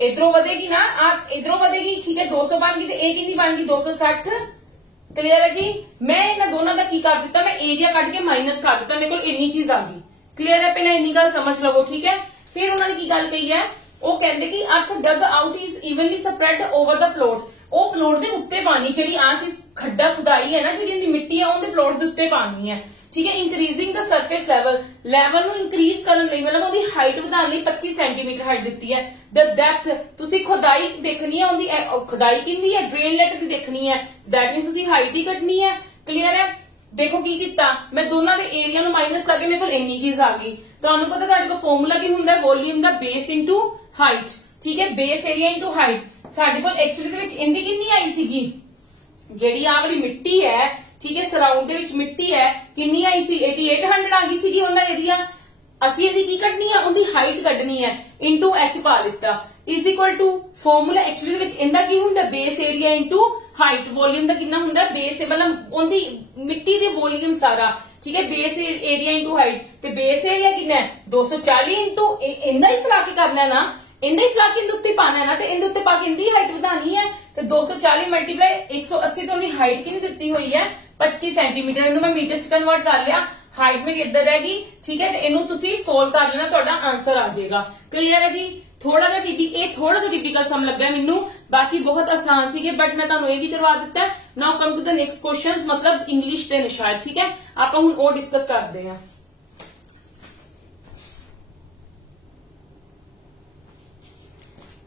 इधरों वधेगी ना, आ इधरों वधेगी, ठीक है। 200 बन गई तो ए कितनी बन गई 260। क्लियर है जी। मैं इन्हां दोनों का की कर दिता, मैं एरिया कट के माइनस कर दिता, मेरे को इन्नी चीज आ गई। क्लियर है, पहले इन्नी गल समझ लवो, ठीक है। फिर उन्होंने की गल कही है, वो कहते कि earth dug out is evenly spread over the plot, वो प्लॉट के उत्ते पानी, जी आ चीज खड्डा खुदाई है ना, जी मिट्टी है उनके प्लॉट के उत्ते पानी है, ठीक है। Increasing the surface level, level ਨੂੰ इंक्रीज ਕਰਨ ਲਈ मतलब ਉਹਦੀ ਹਾਈਟ ਵਧਾਉਣ ਲਈ 25 ਸੈਂਟੀਮੀਟਰ ਹਾਈਟ ਦਿੱਤੀ ਹੈ। द डेप्थ ਤੁਸੀਂ ਖੁਦਾਈ ਦੇਖਣੀ ਹੈ, ਉਹਦੀ ਖੁਦਾਈ ਕਿੰਨੀ ਹੈ, ਡਰੇਨ ਲੈਟ ਦੀ ਦੇਖਣੀ ਹੈ, दैट मींस ਤੁਸੀਂ ਹਾਈਟ ਹੀ ਕੱਢਣੀ ਹੈ। क्लियर है। देखो की ਕੀਤਾ, मैं दोनों के एरिया ਨੂੰ माइनस करके मेरे को इन्नी चीज आ गई। ਤੁਹਾਨੂੰ पता ਤੁਹਾਡੇ ਕੋਲ ਫਾਰਮੂਲਾ ਕੀ ਹੁੰਦਾ, ਵੋਲਿਊਮ ਦਾ ਬੇਸ ਇਨਟੂ ਹਾਈਟ, ठीक है। बेस एरिया इनटू हाइट, ਸਾਡੇ ਕੋਲ एक्चुअली ਦੇ ਵਿੱਚ ਇੰਦੀ ਕਿੰਨੀ ਆਈ ਸੀਗੀ, ਜਿਹੜੀ ਆ ਵਾਲੀ ਮਿੱਟੀ ਹੈ, ठीक है, सराउंड ਦੇ ਵਿੱਚ ਮਿੱਟੀ ਹੈ, ਕਿੰਨੀ ਆਈ ਸੀ 8800 ਆ ਗਈ ਸੀਗੀ ਉਹਦਾ ਏਰੀਆ। ਅਸੀਂ ਇਹਦੀ ਕੀ ਕੱਢਣੀ ਹੈ, ਉਹਦੀ ਹਾਈਟ ਕੱਢਣੀ ਹੈ, ਇਨਟੂ h ਪਾ ਦਿੱਤਾ, is equal to formula actually ਦੇ ਵਿੱਚ ਇਹਦਾ ਕੀ ਹੁੰਦਾ, base area into height. Volume ਦਾ ਕਿੰਨਾ ਹੁੰਦਾ, ਬੇਸ मतलब ਉਹਦੀ ਮਿੱਟੀ ਦੇ ਵੋਲਿਊਮ ਸਾਰਾ, ठीक है, बेस एरिया इंटू हाइट, ते बेस एरिया कितना है 240 इंटू इंदा ही फला के करना है ना, इंदा ही फला के इंदे उत्ते पाना है ना, ते इंदे उत्ते पा के इंदी हाइट ਵਧਾਣੀ है, ते 240 मल्टीप्लाई 180 तो उनकी हाइट कितनी ਦਿੱਤੀ ਹੋਈ है 25 सेंटीमीटर। इन्हू मैं मीटर च कन्वर्ट कर लिया, हाइट मेरी इधर रहेगी, ठीक है। इनू तुसी सोल्व कर लेना, तुहाडा आंसर आ जाएगा। क्लियर है जी। थोड़ा सा थोड़ा सा टिपिकल सम लगा मैनू, बाकी बहुत आसान सी, बट मैं तुहानू ये भी करवा दिता है। Now come to the next questions, मतलब इंग्लिश ते निशायद, ठीक है। आप हुण वो डिस्कस करते हैं।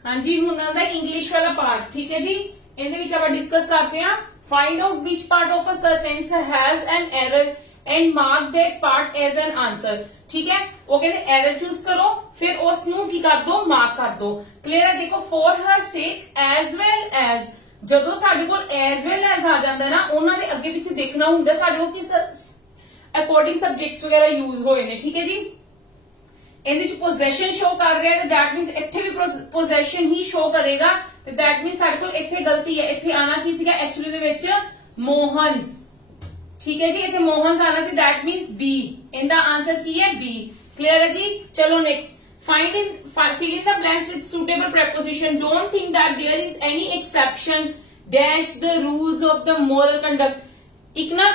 हाँ जी, हुण आंदा इंग्लिश वाला पार्ट, ठीक है जी। इहदे विच आपां डिस्कस करते हैं, find out which part of a sentence has an error and mark that part as an answer, ठीक है। वो कहते एरर चूज करो, फिर उसनू की कर दो, मार्क कर दो। क्लियर है। देखो for her sake as well as, जदों साडे कोल एज वेल एज आ जांदा ना, उन्हां दे अगे पिछे देखना हुंदा साडे कोल किस अकॉर्डिंग सब्जेक्ट्स वगैरह यूज होए ने, ठीक है जी। ਇਹਦੇ ਵਿੱਚ पोजेशन शो कर रहा है, दैट मींस ਇੱਥੇ भी पोजेशन ही शो करेगा, ਤੇ दैट मींस ਸਾਡੇ ਕੋਲ ਇੱਥੇ ਗਲਤੀ ਹੈ, ਇੱਥੇ ਆਣਾ ਕੀ ਸੀਗਾ ਐਕਚੁਅली ਦੇ ਵਿੱਚ मोहन्स, ठीक है जी। इतने मोहन्स आना सी, दैट मींस बी, इनका आंसर की है बी। क्लियर है जी। चलो next, fill in the blanks with suitable preposition, don't think that there is any exception dash the rules of the moral conduct। एक ना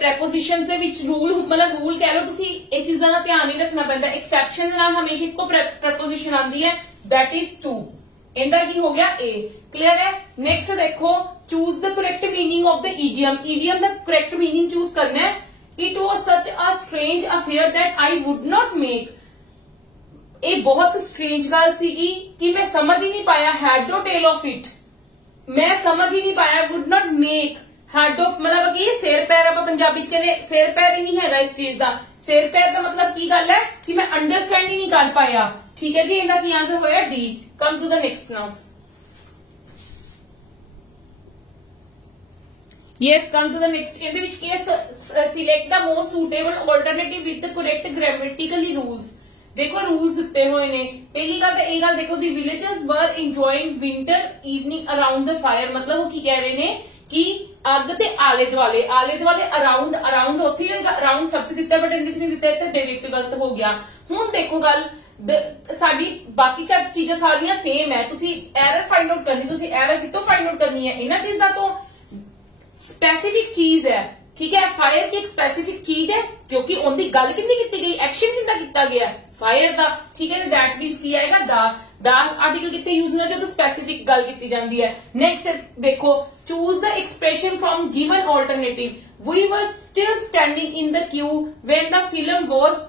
prepositions ਦੇ ਵਿੱਚ rule मतलब rule कह लो तुसी, ਇਹ ਚੀਜ਼ਾਂ ਦਾ ਧਿਆਨ ਨਹੀਂ ਰੱਖਣਾ ਪੈਂਦਾ। exception ਨਾਲ ਹਮੇਸ਼ਾ ਇੱਕੋ preposition ਆਂਦੀ ਹੈ, that is to। इनका की हो गया A। क्लियर है। नेक्स्ट देखो, choose the correct meaning of the idiom, idiom the correct meaning choose करना है। It was such a strange affair that I would not make, ये बहुत स्ट्रेंज गल सीगी कि मैं समझ ही नहीं पाया, हेड और टेल ऑफ इट, मैं समझ ही नहीं पाया, would not make head of मतलब कि सिर पैर, आप पंजाबी च कहते सिर पैर ही नहीं है इस चीज का। सिर पैर का मतलब की गल है कि मैं अंडरस्टैंड ही नहीं कर पाया, ठीक है जी। इनका की आंसर होया D. Come to the next now. Yes, come to the next. इहदे विच case select the most suitable alternative with the correct grammatically rules. देखो रूल्स दिते हुए ने, पहली गल तो यह गल देखो, the villagers were enjoying winter evening around the fire, मतलब वो की कह रहे ने कि अग ते आले दुआले अराउंड, अराउंड उत्थे ही होएगा, अराउंड सबसे दिता बट इंग्लिश नहीं दिता, तो डायरेक्ट गलत हो गया। हुण देखो गल साडी बाकी चीजें सारियां सेम है, तुसी एरर फाइंड आउट करनी, तुसी एरर कितों फाइंड आउट करनी है, इन्हां चीजां तो स्पेसिफिक चीज है, ठीक है। फायर की एक स्पेसिफिक चीज है, क्योंकि उनकी गल कितनी की गई, एक्शन कितना किया गया फायर का, ठीक है। दैट मींस की आएगा द आर्टिकल कितने यूज होता है, जब स्पेसिफिक गल की जाती है। नेक्स्ट देखो, choose the expression from given alternative, we were still standing in the queue when the film was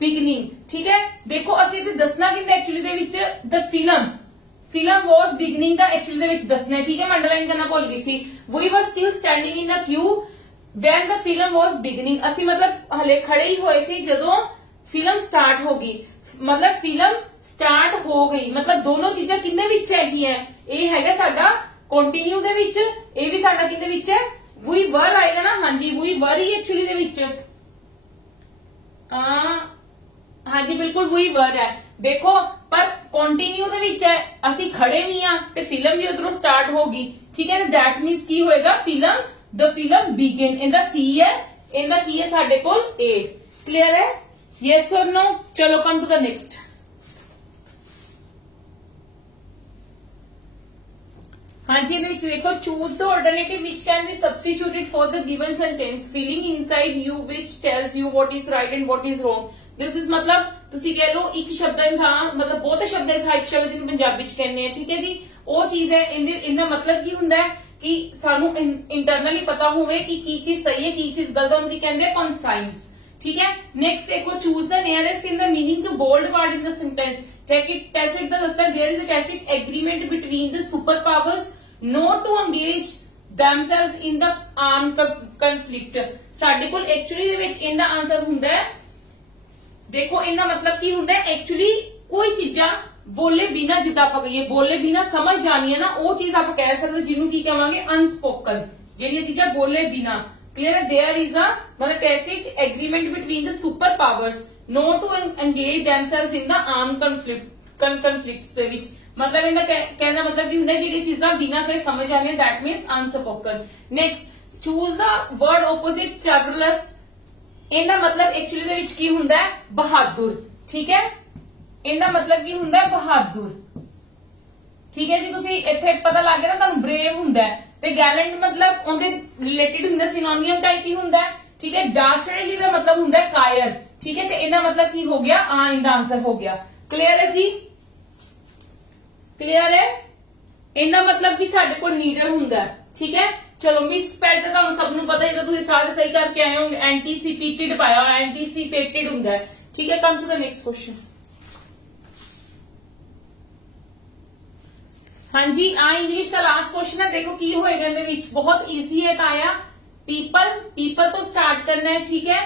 beginning, ठीक है। देखो असि दसना कि actually the film film was beginning ਦਾ ਐਕਚੁਅਲੀ ਦੇ ਵਿੱਚ ਦੱਸਣਾ, ਠੀਕ ਹੈ, ਮੈਂ ਅੰਡਰਲਾਈਨ ਕਰਨਾ ਭੁੱਲ ਗਈ ਸੀ। We was still standing in a queue when the film was beginning, ਅਸੀਂ ਮਤਲਬ ਹਲੇ ਖੜੇ ਹੀ ਹੋਏ ਸੀ ਜਦੋਂ ਫਿਲਮ ਸਟਾਰਟ ਹੋ ਗਈ, ਮਤਲਬ ਫਿਲਮ ਸਟਾਰਟ ਹੋ ਗਈ, ਮਤਲਬ ਦੋਨੋਂ ਚੀਜ਼ਾਂ ਕਿੰਨੇ ਵਿੱਚ ਹੈਗੀਆਂ, ਇਹ ਹੈਗਾ ਸਾਡਾ ਕੰਟੀਨਿਊ ਦੇ ਵਿੱਚ, ਇਹ ਵੀ ਸਾਡਾ ਕਿੰਨੇ ਵਿੱਚ ਹੈ, ਵੀ ਵਰ ਆਏਗਾ ਨਾ, ਹਾਂਜੀ ਵੀ ਵਰ ਹੀ ਐਕਚੁਅਲੀ ਦੇ ਵਿੱਚ, ਹਾਂਜੀ ਬਿਲਕੁਲ ਵੀ ਵਰ ਹੈ। ਦੇਖੋ ਪਰ ਕੰਟੀਨਿਊ ਦੇ ਵਿੱਚ ਹੈ, ਅਸੀਂ ਖੜੇ ਵੀ ਆ ਤੇ ਫਿਲਮ ਵੀ ਉਧਰੋਂ ਸਟਾਰਟ ਹੋ ਗਈ, ਠੀਕ ਹੈ, ਦੈਟ ਮੀਨਸ ਕੀ ਹੋਏਗਾ, ਫਿਲਮ ਦ ਫਿਲਮ ਬਿਗਨ, ਇਹਦਾ ਸੀ ਹੈ, ਇਹਦਾ ਕੀ ਹੈ ਸਾਡੇ ਕੋਲ A, ਕਲੀਅਰ ਹੈ, ਯੈਸ অর नो। ਚਲੋ ਕਮ ਟੂ ਦ ਨੈਕਸਟ। ਹਾਂਜੀ ਇਹਦੇ ਵਿੱਚ ਦੇਖੋ, choose the alternative which can be substituted for the given sentence, feeling inside you which tells you what is right and what is wrong। this is ਮਤਲਬ ਤੁਸੀਂ ਕਹਿ ਲਓ ਇੱਕ ਸ਼ਬਦ ਦੀ ਥਾਂ ਮਤਲਬ ਬਹੁਤ ਸ਼ਬਦ ਦੀ ਥਾਂ ਇੱਕ ਸ਼ਬਦ ਨੂੰ ਪੰਜਾਬੀ ਚ ਕਹਿੰਦੇ ਆ, ਠੀਕ ਹੈ ਜੀ, ਉਹ ਚੀਜ਼ ਹੈ। ਇਹਦਾ ਮਤਲਬ ਕੀ ਹੁੰਦਾ ਹੈ ਕਿ ਸਾਨੂੰ ਇੰਟਰਨਲੀ ਪਤਾ ਹੋਵੇ ਕਿ ਕੀ ਚੀਜ਼ ਸਹੀ ਹੈ ਕੀ ਚੀਜ਼ ਗਲਤ, ਉਹਨੂੰ ਕਹਿੰਦੇ ਆ ਕਨਸਾਈਜ਼, ਠੀਕ ਹੈ। ਨੈਕਸਟ ਦੇਖੋ, choose the nearest in the meaning to bold word in the sentence. Tacit ਦਾ ਦੱਸਦਾ there is a tacit agreement between the super powers not to engage themselves in the armed conflict। ਸਾਡੇ ਕੋਲ actually ਦੇ ਵਿੱਚ ਇਹਦਾ answer ਹੁੰਦਾ ਹੈ, ਦੇਖੋ ਇਹਦਾ ਮਤਲਬ ਕੀ ਹੁੰਦਾ ਹੈ, ਐਕਚੁਅਲੀ ਕੋਈ ਚੀਜ਼ਾਂ ਬੋਲੇ ਬਿਨਾ, ਜਿੱਦਾਂ ਆਪਾਂ ਕਹੀਏ ਬੋਲੇ ਬਿਨਾ ਸਮਝ ਜਾਣੀ ਹੈ ਨਾ, ਉਹ ਚੀਜ਼ ਆਪਾਂ ਕਹਿ ਸਕਦੇ ਜਿਹਨੂੰ ਕੀ ਕਹਾਂਗੇ, ਅਨਸਪੋਕਨ, ਜਿਹੜੀਆਂ ਚੀਜ਼ਾਂ ਬੋਲੇ ਬਿਨਾ, clear है। there is a मतलब tacit agreement between the superpowers not to engage themselves in the armed conflicts ਦੇ ਵਿੱਚ, मतलब ਇਹਦਾ ਕਹਿਣ ਦਾ ਮਤਲਬ ਕੀ ਹੁੰਦਾ ਹੈ, ਜਿਹੜੀ ਚੀਜ਼ਾਂ ਬਿਨਾ ਕਹੇ ਸਮਝ ਆਉਂਦੀਆਂ, that means unspoken। next choose the word opposite chivalrous, ਇਹਦਾ ਮਤਲਬ ਐਕਚੁਅਲੀ ਦੇ ਵਿੱਚ ਕੀ ਹੁੰਦਾ ਹੈ, ਬਹਾਦੁਰ, ਠੀਕ ਹੈ, ਇਹਦਾ ਮਤਲਬ ਕੀ ਹੁੰਦਾ ਹੈ, ਬਹਾਦੁਰ, ਠੀਕ ਹੈ ਜੀ। ਤੁਸੀਂ ਇੱਥੇ ਪਤਾ ਲੱਗ ਗਿਆ ਨਾ ਤੁਹਾਨੂੰ, ਬ੍ਰੇਵ ਹੁੰਦਾ ਹੈ ਤੇ ਗੈਲੈਂਟ ਮਤਲਬ ਉਹਦੇ ਰਿਲੇਟਡ ਹੁੰਦਾ, ਸਿਨੋਨੀਮ ਟਾਈਪ ਹੀ ਹੁੰਦਾ ਹੈ, ਠੀਕ ਹੈ। ਡਾਸਟਰਲੀ ਦਾ ਮਤਲਬ ਹੁੰਦਾ ਹੈ ਕਾਇਰ, ਠੀਕ ਹੈ, ਤੇ ਇਹਦਾ ਮਤਲਬ ਕੀ ਹੋ ਗਿਆ, ਇਹਦਾ ਆਂਸਰ ਹੋ ਗਿਆ, ਕਲੀਅਰ ਹੈ ਜੀ, ਕਲੀਅਰ ਹੈ। ਇਹਦਾ ਮਤਲਬ ਵੀ ਸਾਡੇ ਕੋਲ ਨੀਡਰ ਹੁੰਦਾ ਹੈ, ਠੀਕ ਹੈ। ਚਲੋ ਮਿਸ ਪੈਡ ਤਾਂ ਤੁਹਾਨੂੰ ਸਭ ਨੂੰ ਪਤਾ ਹੀ, ਤਾਂ ਤੁਸੀਂ ਸਾਰੇ ਸਹੀ ਕਰਕੇ ਆਏ ਹੋਗੇ, ਐਂਟੀਸਿਪੇਟਡ ਪਾਇਆ, ਐਂਟੀਸਿਪੇਟਡ ਹੁੰਦਾ ਹੈ, ਠੀਕ ਹੈ। Come to the next question. ਹਾਂਜੀ इंग्लिश का लास्ट क्वेश्चन है, देखो की होएगा ਇਹਦੇ ਵਿੱਚ, बहुत इजी है। ਤਾਂ ਆਇਆ पीपल तो स्टार्ट करना है, ठीक है।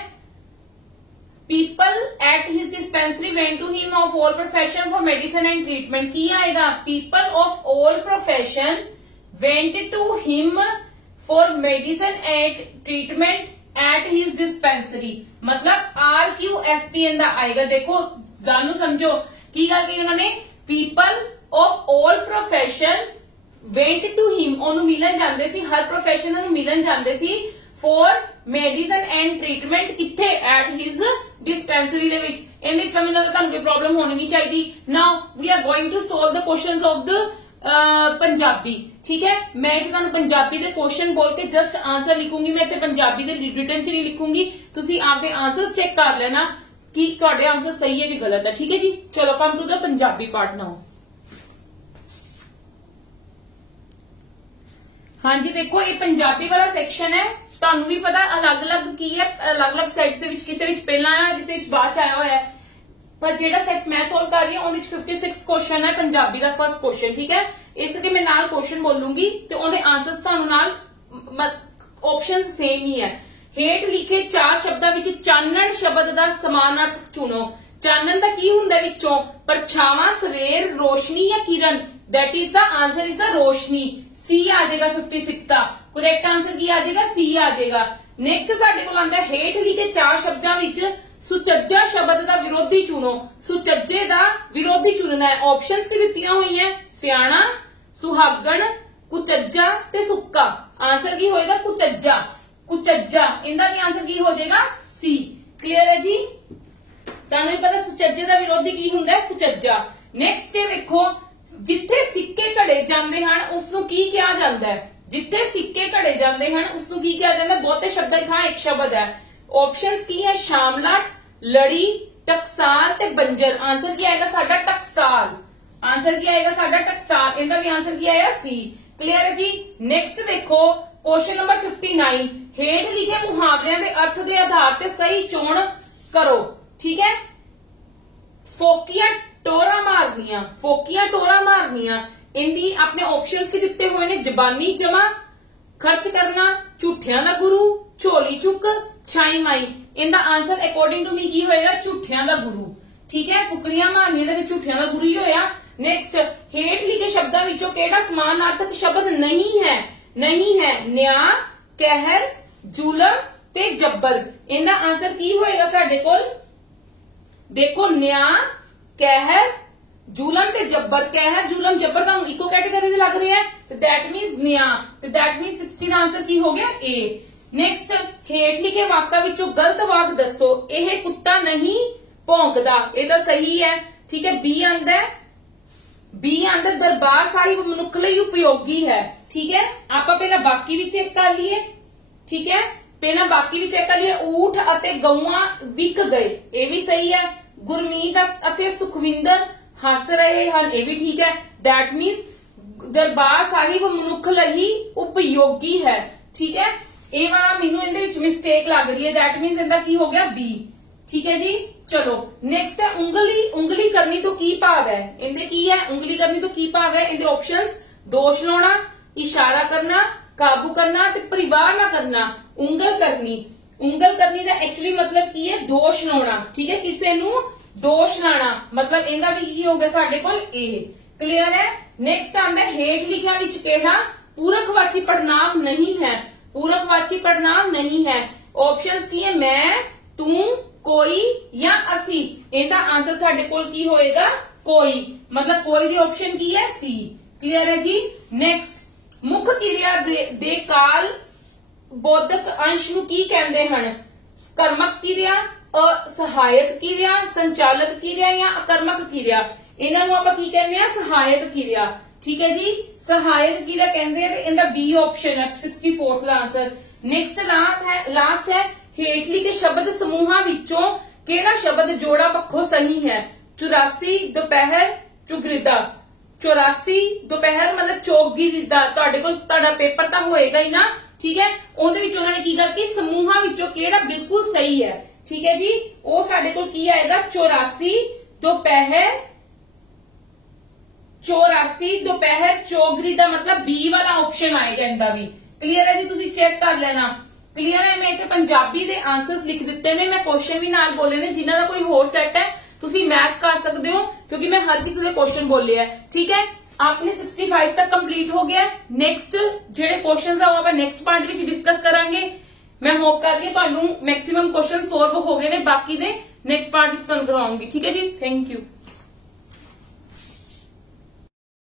people at his dispensary went to him of all profession for medicine and treatment, की आएगा, people of all profession went to him for medicine and treatment at his dispensary, मतलब RQSP ਇਹਦਾ ਆਏਗਾ। ਦੇਖੋ ਗੱਲ ਨੂੰ ਸਮਝੋ, ਕੀ ਗੱਲ ਕਹੀ ਉਹਨਾਂ ਨੇ, people of all profession went to him, ਉਹਨੂੰ ਮਿਲਣ ਜਾਂਦੇ ਸੀ, ਹਰ profession ਨੂੰ ਮਿਲਣ ਜਾਂਦੇ ਸੀ, for medicine and treatment, ਕਿੱਥੇ, at his dispensary ਦੇ ਵਿੱਚ। ਇਹਦੇ ਵਿੱਚ ਮੈਨੂੰ ਲੱਗਦਾ ਤੁਹਾਨੂੰ ਕੋਈ ਪ੍ਰੋਬਲਮ ਹੋਣੀ ਨਹੀਂ ਚਾਹੀਦੀ। now we are going to solve the questions of the Punjabi, ਠੀਕ ਹੈ। ਮੈਂ ਇੱਥੇ ਤੁਹਾਨੂੰ ਪੰਜਾਬੀ ਦੇ ਕੁਐਸਚਨ ਬੋਲ ਕੇ ਜਸਟ ਆਨਸਰ ਲਿਖੂੰਗੀ, ਮੈਂ ਇੱਥੇ ਪੰਜਾਬੀ ਦੇ ਰਿਟਨ ਚ ਨਹੀਂ ਲਿਖੂੰਗੀ, ਤੁਸੀਂ ਆਪਦੇ ਆਨਸਰਸ ਚੈੱਕ ਕਰ ਲੈਣਾ ਕਿ ਤੁਹਾਡੇ ਆਨਸਰ ਸਹੀ ਹੈ ਕਿ ਗਲਤ ਹੈ, ਠੀਕ ਹੈ ਜੀ। ਚਲੋ come to the Punjabi part now. ਹਾਂਜੀ ਦੇਖੋ, ਇਹ ਪੰਜਾਬੀ ਵਾਲਾ ਸੈਕਸ਼ਨ ਹੈ, ਤੁਹਾਨੂੰ ਵੀ ਪਤਾ ਅਲੱਗ-ਅਲੱਗ ਕੀ ਹੈ, ਅਲੱਗ-ਅਲੱਗ ਸੈਟਸ ਦੇ ਵਿੱਚ ਕਿਸੇ ਵਿੱਚ ਪਹਿਲਾਂ ਆਇਆ, ਕਿਸੇ ਵਿੱਚ ਬਾਅਦ ਚ ਆਇਆ ਹੋਇਆ ਹੈ, ਪਰ ਜਿਹੜਾ ਸੈਟ ਮੈਂ ਸੋਲਵ ਕਰ ਰਹੀ ਹਾਂ ਉਹਦੇ ਵਿੱਚ 56 ਕੁਐਸਚਨ ਹੈ, ਪੰਜਾਬੀ ਦਾ ਫਰਸਟ ਕੁਐਸਚਨ, ਠੀਕ ਹੈ। ਇਸ ਦੇ ਮੈਂ ਨਾਲ ਕੁਐਸਚਨ ਬੋਲੂੰਗੀ ਤੇ ਉਹਦੇ ਆਨਸਰਸ ਤੁਹਾਨੂੰ ਨਾਲ ਆਪਸ਼ਨ ਸੇਮ ਹੀ ਹੈ। ਹੇਠ ਲਿਖੇ 4 ਸ਼ਬਦਾਂ ਵਿੱਚ ਚਾਨਣ ਸ਼ਬਦ ਦਾ ਸਮਾਨਾਰਥ ਚੁਣੋ। ਚਾਨਣ ਦਾ ਕੀ ਹੁੰਦਾ ਵਿੱਚੋਂ, ਪਰਛਾਵਾਂ, ਸਵੇਰ, ਰੋਸ਼ਨੀ ਜਾਂ ਕਿਰਨ, that is the answer is a ਰੋਸ਼ਨੀ, C ਆ ਜਾਏਗਾ 56 ਦਾ ਕਰੈਕਟ ਆਨਸਰ। ਕੀ ਆ ਜਾਏਗਾ, C ਆ ਜਾਏਗਾ। ਨੈਕਸਟ ਸਾਡੇ ਕੋਲ ਆਂਦਾ, ਹੇਠ ਲਿਖੇ 4 ਸ਼ਬਦਾਂ ਵਿੱਚ ਸੁਚੱਜਾ ਸ਼ਬਦ ਦਾ ਵਿਰੋਧੀ ਚੁਣੋ। ਸੁਚੱਜੇ ਦਾ ਵਿਰੋਧੀ ਚੁਣਨਾ ਹੈ। ਆਪਸ਼ਨਸ ਕੀ ਦਿੱਤੀਆਂ ਹੋਈਆਂ, ਸਿਆਣਾ, ਸੁਹਾਗਣ, ਕੁਚੱਜਾ ਤੇ ਸੁੱਕਾ। ਆਨਸਰ ਕੀ ਹੋਏਗਾ, ਕੁਚੱਜਾ, ਕੁਚੱਜਾ। ਇਹਦਾ ਕੀ ਆਨਸਰ ਕੀ ਹੋ ਜਾਏਗਾ, C। ਕਲੀਅਰ ਹੈ ਜੀ, ਤੁਹਾਨੂੰ ਵੀ ਪਤਾ ਸੁਚੱਜੇ ਦਾ ਵਿਰੋਧੀ ਕੀ ਹੁੰਦਾ ਹੈ, ਕੁਚੱਜਾ। ਨੈਕਸਟ ਦੇਖੋ, ਜਿੱਥੇ ਸਿੱਕੇ ਘੜੇ ਜਾਂਦੇ ਹਨ ਉਸ ਨੂੰ ਕੀ ਕਿਹਾ ਜਾਂਦਾ ਹੈ, ਜਿੱਥੇ ਸਿੱਕੇ ਘੜੇ ਜਾਂਦੇ ਹਨ ਉਸ ਨੂੰ ਕੀ ਕਿਹਾ ਜਾਂਦਾ ਹੈ, ਬਹੁਤੇ ਸ਼ਬਦਾਂ ਦੀ ਥਾਂ ਇੱਕ ਸ਼ਬਦ ਹੈ। ਆਪਸ਼ਨਸ ਕੀ ਹੈ, ਸ਼ਾਮਲਾਟ, ਲੜੀ, ਟਕਸਾਲ ਤੇ ਬੰਜਰ। ਆਨਸਰ ਕੀ ਆਏਗਾ ਸਾਡਾ, ਟਕਸਾਲ। ਆਨਸਰ ਕੀ ਆਏਗਾ ਸਾਡਾ, ਟਕਸਾਲ। ਇਹਦਾ ਵੀ ਆਨਸਰ ਕੀ ਆਇਆ, C। ਕਲੀਅਰ ਹੈ ਜੀ। ਨੈਕਸਟ ਦੇਖੋ क्वेश्चन नंबर 59, हेठ लिखे मुहावरियां दे अर्थ के आधार पर सही चोण करो। ठीक है, फोकिया ਟੋਰਾ ਮਾਰਨੀਆਂ, ਫੋਕੀਆਂ ਟੋਰਾ ਮਾਰਨੀਆਂ। ਇੰਦੀ ਆਪਣੇ ਆਪਸ਼ਨਸ ਕੀ ਦਿੱਤੇ ਹੋਏ ਨੇ, ਜ਼ਬਾਨੀ ਜਮਾ, ਖਰਚ ਕਰਨਾ, ਝੂਠਿਆਂ ਦਾ ਗੁਰੂ, ਝੋਲੀ ਚੁੱਕ, ਛਾਈ ਮਾਈ। ਇਹਦਾ ਆਨਸਰ ਅਕੋਰਡਿੰਗ ਟੂ ਮੀ ਕੀ ਹੋਏਗਾ, ਝੂਠਿਆਂ ਦਾ ਗੁਰੂ। ਠੀਕ ਹੈ, ਫੁਕਰੀਆਂ ਮਾਰਨੀਆਂ ਦਾ ਝੂਠਿਆਂ ਦਾ ਗੁਰੂ ਹੀ ਹੋਇਆ। ਨੈਕਸਟ, ਹੇਠ ਲਿਖੇ ਸ਼ਬਦਾਂ ਵਿੱਚੋਂ ਕਿਹੜਾ ਸਮਾਨਾਰਥਕ ਸ਼ਬਦ ਨਹੀਂ ਹੈ? ਨਹੀਂ ਹੈ ਨਿਆਂ, ਕਹਿਰ, ਜ਼ੁਲਮ ਤੇ ਜੱਬਰ। ਇਹਦਾ ਆਨਸਰ ਕੀ ਹੋਏਗਾ ਸਾਡੇ ਕੋਲ? ਦੇਖੋ, ਨਿਆਂ, ਕਹਿਰ, ਜ਼ੁਲਮ ਤੇ ਜੱਬਰ। ਕਹਿਰ, ਜ਼ੁਲਮ, ਜੱਬਰ ਤੁਹਾਨੂੰ ਇਕੋ ਕੈਟੇਗਰੀ ਦੇ ਲੱਗ ਰਿਹਾ ਹੈ, ਤੇ ਦੈਟ ਮੀਨਸ ਨਿਆਂ, ਤੇ ਦੈਟ ਮੀਨਸ 16 ਆਨਸਰ ਕੀ ਹੋ ਗਿਆ, ਏ। ਨੈਕਸਟ, ਹੇਠ ਲਿਖੇ ਵਾਕਾਂ ਵਿੱਚੋਂ ਗਲਤ ਵਾਕ ਦੱਸੋ। ਇਹ ਕੁੱਤਾ ਨਹੀਂ ਭੌਂਕਦਾ, ਇਹ ਤਾਂ ਸਹੀ ਹੈ। ਠੀਕ ਹੈ, ਬੀ ਆਂਦਾ ਦਰਬਾਰ ਸਾਹਿਬ ਮਨੁੱਖ ਲਈ ਉਪਯੋਗੀ ਹੈ। ਠੀਕ ਹੈ, ਆਪਾਂ ਪਹਿਲਾਂ ਬਾਕੀ ਵੀ ਚੈੱਕ ਕਰ ਲਈਏ। ਠੀਕ ਹੈ, ਪਹਿਲਾਂ ਬਾਕੀ ਵੀ ਚੈੱਕ ਕਰ ਲਈਏ। ਊਠ ਅਤੇ ਗਊਆਂ ਵਿਕ ਗਏ, ਇਹ ਵੀ ਸਹੀ ਹੈ। ਗੁਰਮੀਤ ਅਤੇ ਸੁਖਵਿੰਦਰ ਹੱਸ ਰਹੇ ਹਨ, ਇਹ ਵੀ ਠੀਕ ਹੈ। ਦੈਟ ਮੀਨਸ ਦਰਬਾਰ ਸਾਹਿਬ ਮਨੁੱਖ ਲਈ ਉਪਯੋਗੀ ਹੈ। ਠੀਕ ਹੈ, ਇਹ ਵਾਲਾ ਮੈਨੂੰ ਇਹਦੇ ਵਿੱਚ ਮਿਸਟੇਕ ਲੱਗ ਰਹੀ ਹੈ, ਦੈਟ ਮੀਨਸ ਇਹਦਾ ਕੀ ਹੋ ਗਿਆ, ਬੀ। ਠੀਕ ਹੈ ਜੀ, ਚਲੋ ਨੈਕਸਟ ਹੈ ਉਂਗਲੀ। ਉਂਗਲੀ ਕਰਨੀ ਤੋਂ ਕੀ ਭਾਵ ਹੈ? ਇਹਦੇ ਕੀ ਹੈ, ਉਂਗਲੀ ਕਰਨੀ ਤੋਂ ਕੀ ਭਾਵ ਹੈ? ਇਹਦੇ ਆਪਸ਼ਨਸ, ਦੋਸ਼ ਲਾਉਣਾ, ਇਸ਼ਾਰਾ ਕਰਨਾ, ਕਾਬੂ ਕਰਨਾ ਤੇ ਪਰਿਵਾਰ ਨਾ ਕਰਨਾ। ਉਂਗਲ ਕਰਨੀ, ਉਂਗਲ ਕਰਨੀ ਦਾ ਐਕਚੁਅਲੀ ਮਤਲਬ ਕੀ ਹੈ, ਦੋਸ਼ ਲਾਉਣਾ। ਠੀਕ ਹੈ, ਕਿਸੇ ਨੂੰ ਦੋਸ਼ ਲਾਣਾ, ਮਤਲਬ ਇਹਦਾ ਵੀ ਕੀ ਹੋ ਗਿਆ ਸਾਡੇ ਕੋਲ, ਏ। ਕਲੀਅਰ ਹੈ। ਨੈਕਸਟ ਆਂਦਾ ਹੇਠ ਲਿਖਿਆਂ ਵਿੱਚ ਕਿਹੜਾ ਪੂਰਕਵਾਚੀ ਪੜਨਾਮ ਨਹੀਂ ਹੈ? ਪੂਰਕਵਾਚੀ ਪੜਨਾਮ ਨਹੀਂ ਹੈ। ਆਪਸ਼ਨਸ ਕੀ ਹੈ, ਮੈਂ, ਤੂੰ, ਕੋਈ ਜਾਂ ਅਸੀਂ। ਇਹਦਾ ਆਨਸਰ ਸਾਡੇ ਕੋਲ ਕੀ ਹੋਏਗਾ, ਕੋਈ। ਮਤਲਬ ਕੋਈ ਦੀ ਆਪਸ਼ਨ ਕੀ ਹੈ, ਸੀ। ਕਲੀਅਰ ਹੈ ਜੀ। ਨੈਕਸਟ, ਮੁੱਖ ਕਿਰਿਆ ਦੇ ਕਾਲ ਬੋਧਕ ਅੰਸ਼ ਨੂੰ ਕੀ ਕਹਿੰਦੇ ਹਨ? ਕਰਮਕ ਕਿਰਿਆ, ਸਹਾਇਕ ਕਿਰਿਆ, ਸੰਚਾਲਕ ਕਿਰਿਆ ਜਾਂ ਆਕਰਮਕ ਕਿਰਿਆ। ਇਹਨਾਂ ਨੂੰ ਆਪਾਂ ਕੀ ਕਹਿੰਦੇ ਆ, ਸਹਾਇਕ ਕਿਰਿਆ। ਠੀਕ ਹੈ ਜੀ, ਸਹਾਇਕ ਕਿਰਿਆ ਕਹਿੰਦੇ ਆ। ਇਹਦਾ ਬੀ ਆਪਸ਼ਨ ਹੈ 64th ਦਾ ਆਨਸਰ। ਨੈਕਸਟ ਲਾਸਟ ਹੈ ਹੇਠ ਲਿਖੇ ਸ਼ਬਦ ਸਮੂਹਾਂ ਵਿੱਚੋਂ ਕਿਹੜਾ ਸ਼ਬਦ ਜੋੜਾ ਪੱਖੋਂ ਸਹੀ ਹੈ? 84 ਦੁਪਹਿਰ ਚੁਗਰਿਦਾ। 84 ਦੁਪਹਿਰ ਮਤਲਬ ਚੌਗਿਰਿਦਾ। ਤੁਹਾਡੇ ਕੋਲ ਤੁਹਾਡਾ ਪੇਪਰ ਤਾਂ ਹੋਏਗਾ ਹੀ ਨਾ। ਠੀਕ ਹੈ, ਉਹਦੇ ਵਿੱਚ ਉਹਨਾਂ ਨੇ ਕੀ ਕਰ ਕਿ ਸਮੂਹਾਂ ਵਿੱਚੋਂ ਕਿਹੜਾ ਬਿਲਕੁਲ ਸਹੀ ਹੈ। ਠੀਕ ਹੈ ਜੀ, ਉਹ ਸਾਡੇ ਕੋਲ ਕੀ ਆਏਗਾ, 84 ਦੁਪਹਿਰ ਚੌਗਰੀ ਦਾ ਮਤਲਬ ਬੀ ਵਾਲਾ ਆਪਸ਼ਨ ਆਏਗਾ ਇਹਦਾ ਵੀ। ਕਲੀਅਰ ਹੈ ਜੀ, ਤੁਸੀਂ ਚੈੱਕ ਕਰ ਲੈਣਾ। ਕਲੀਅਰ ਹੈ। ਮੈਂ ਇੱਥੇ ਪੰਜਾਬੀ ਦੇ ਆਨਸਰਸ ਲਿਖ ਦਿੱਤੇ ਨੇ, ਮੈਂ ਕੁਐਸਚਨ ਵੀ ਨਾਲ ਬੋਲੇ ਨੇ। ਜਿਨ੍ਹਾਂ ਦਾ ਕੋਈ ਹੋਰ ਸੈੱਟ ਹੈ ਤੁਸੀਂ ਮੈਚ ਕਰ ਸਕਦੇ ਹੋ, ਕਿਉਂਕਿ ਮੈਂ ਹਰ ਕਿਸੇ ਦੇ ਕੁਐਸਚਨ ਬੋਲੇ ਹੈ। ਠੀਕ ਹੈ, ਆਪਣੇ 65 ਤੱਕ ਕੰਪਲੀਟ ਹੋ ਗਿਆ। ਨੈਕਸਟ ਜਿਹੜੇ ਕੁਐਸਚਨਸ ਆ ਉਹ ਆਪਾਂ ਨੈਕਸਟ ਪਾਰਟ ਵਿੱਚ ਡਿਸਕਸ ਕਰਾਂਗੇ। ਮੈਂ ਹੋਪ ਕਰਦੀ ਹਾਂ ਤੁਹਾਨੂੰ ਮੈਕਸਿਮਮ ਕੁਐਸਚਨ ਸੋਲਵ ਹੋ ਗਏ ਨੇ। ਬਾਕੀ ਦੇ ਨੈਕਸਟ ਪਾਰਟ ਵਿੱਚ ਤੁਹਾਨੂੰ ਕਰਾਉਂਗੀ। ਠੀਕ ਹੈ ਜੀ, ਥੈਂਕ ਯੂ।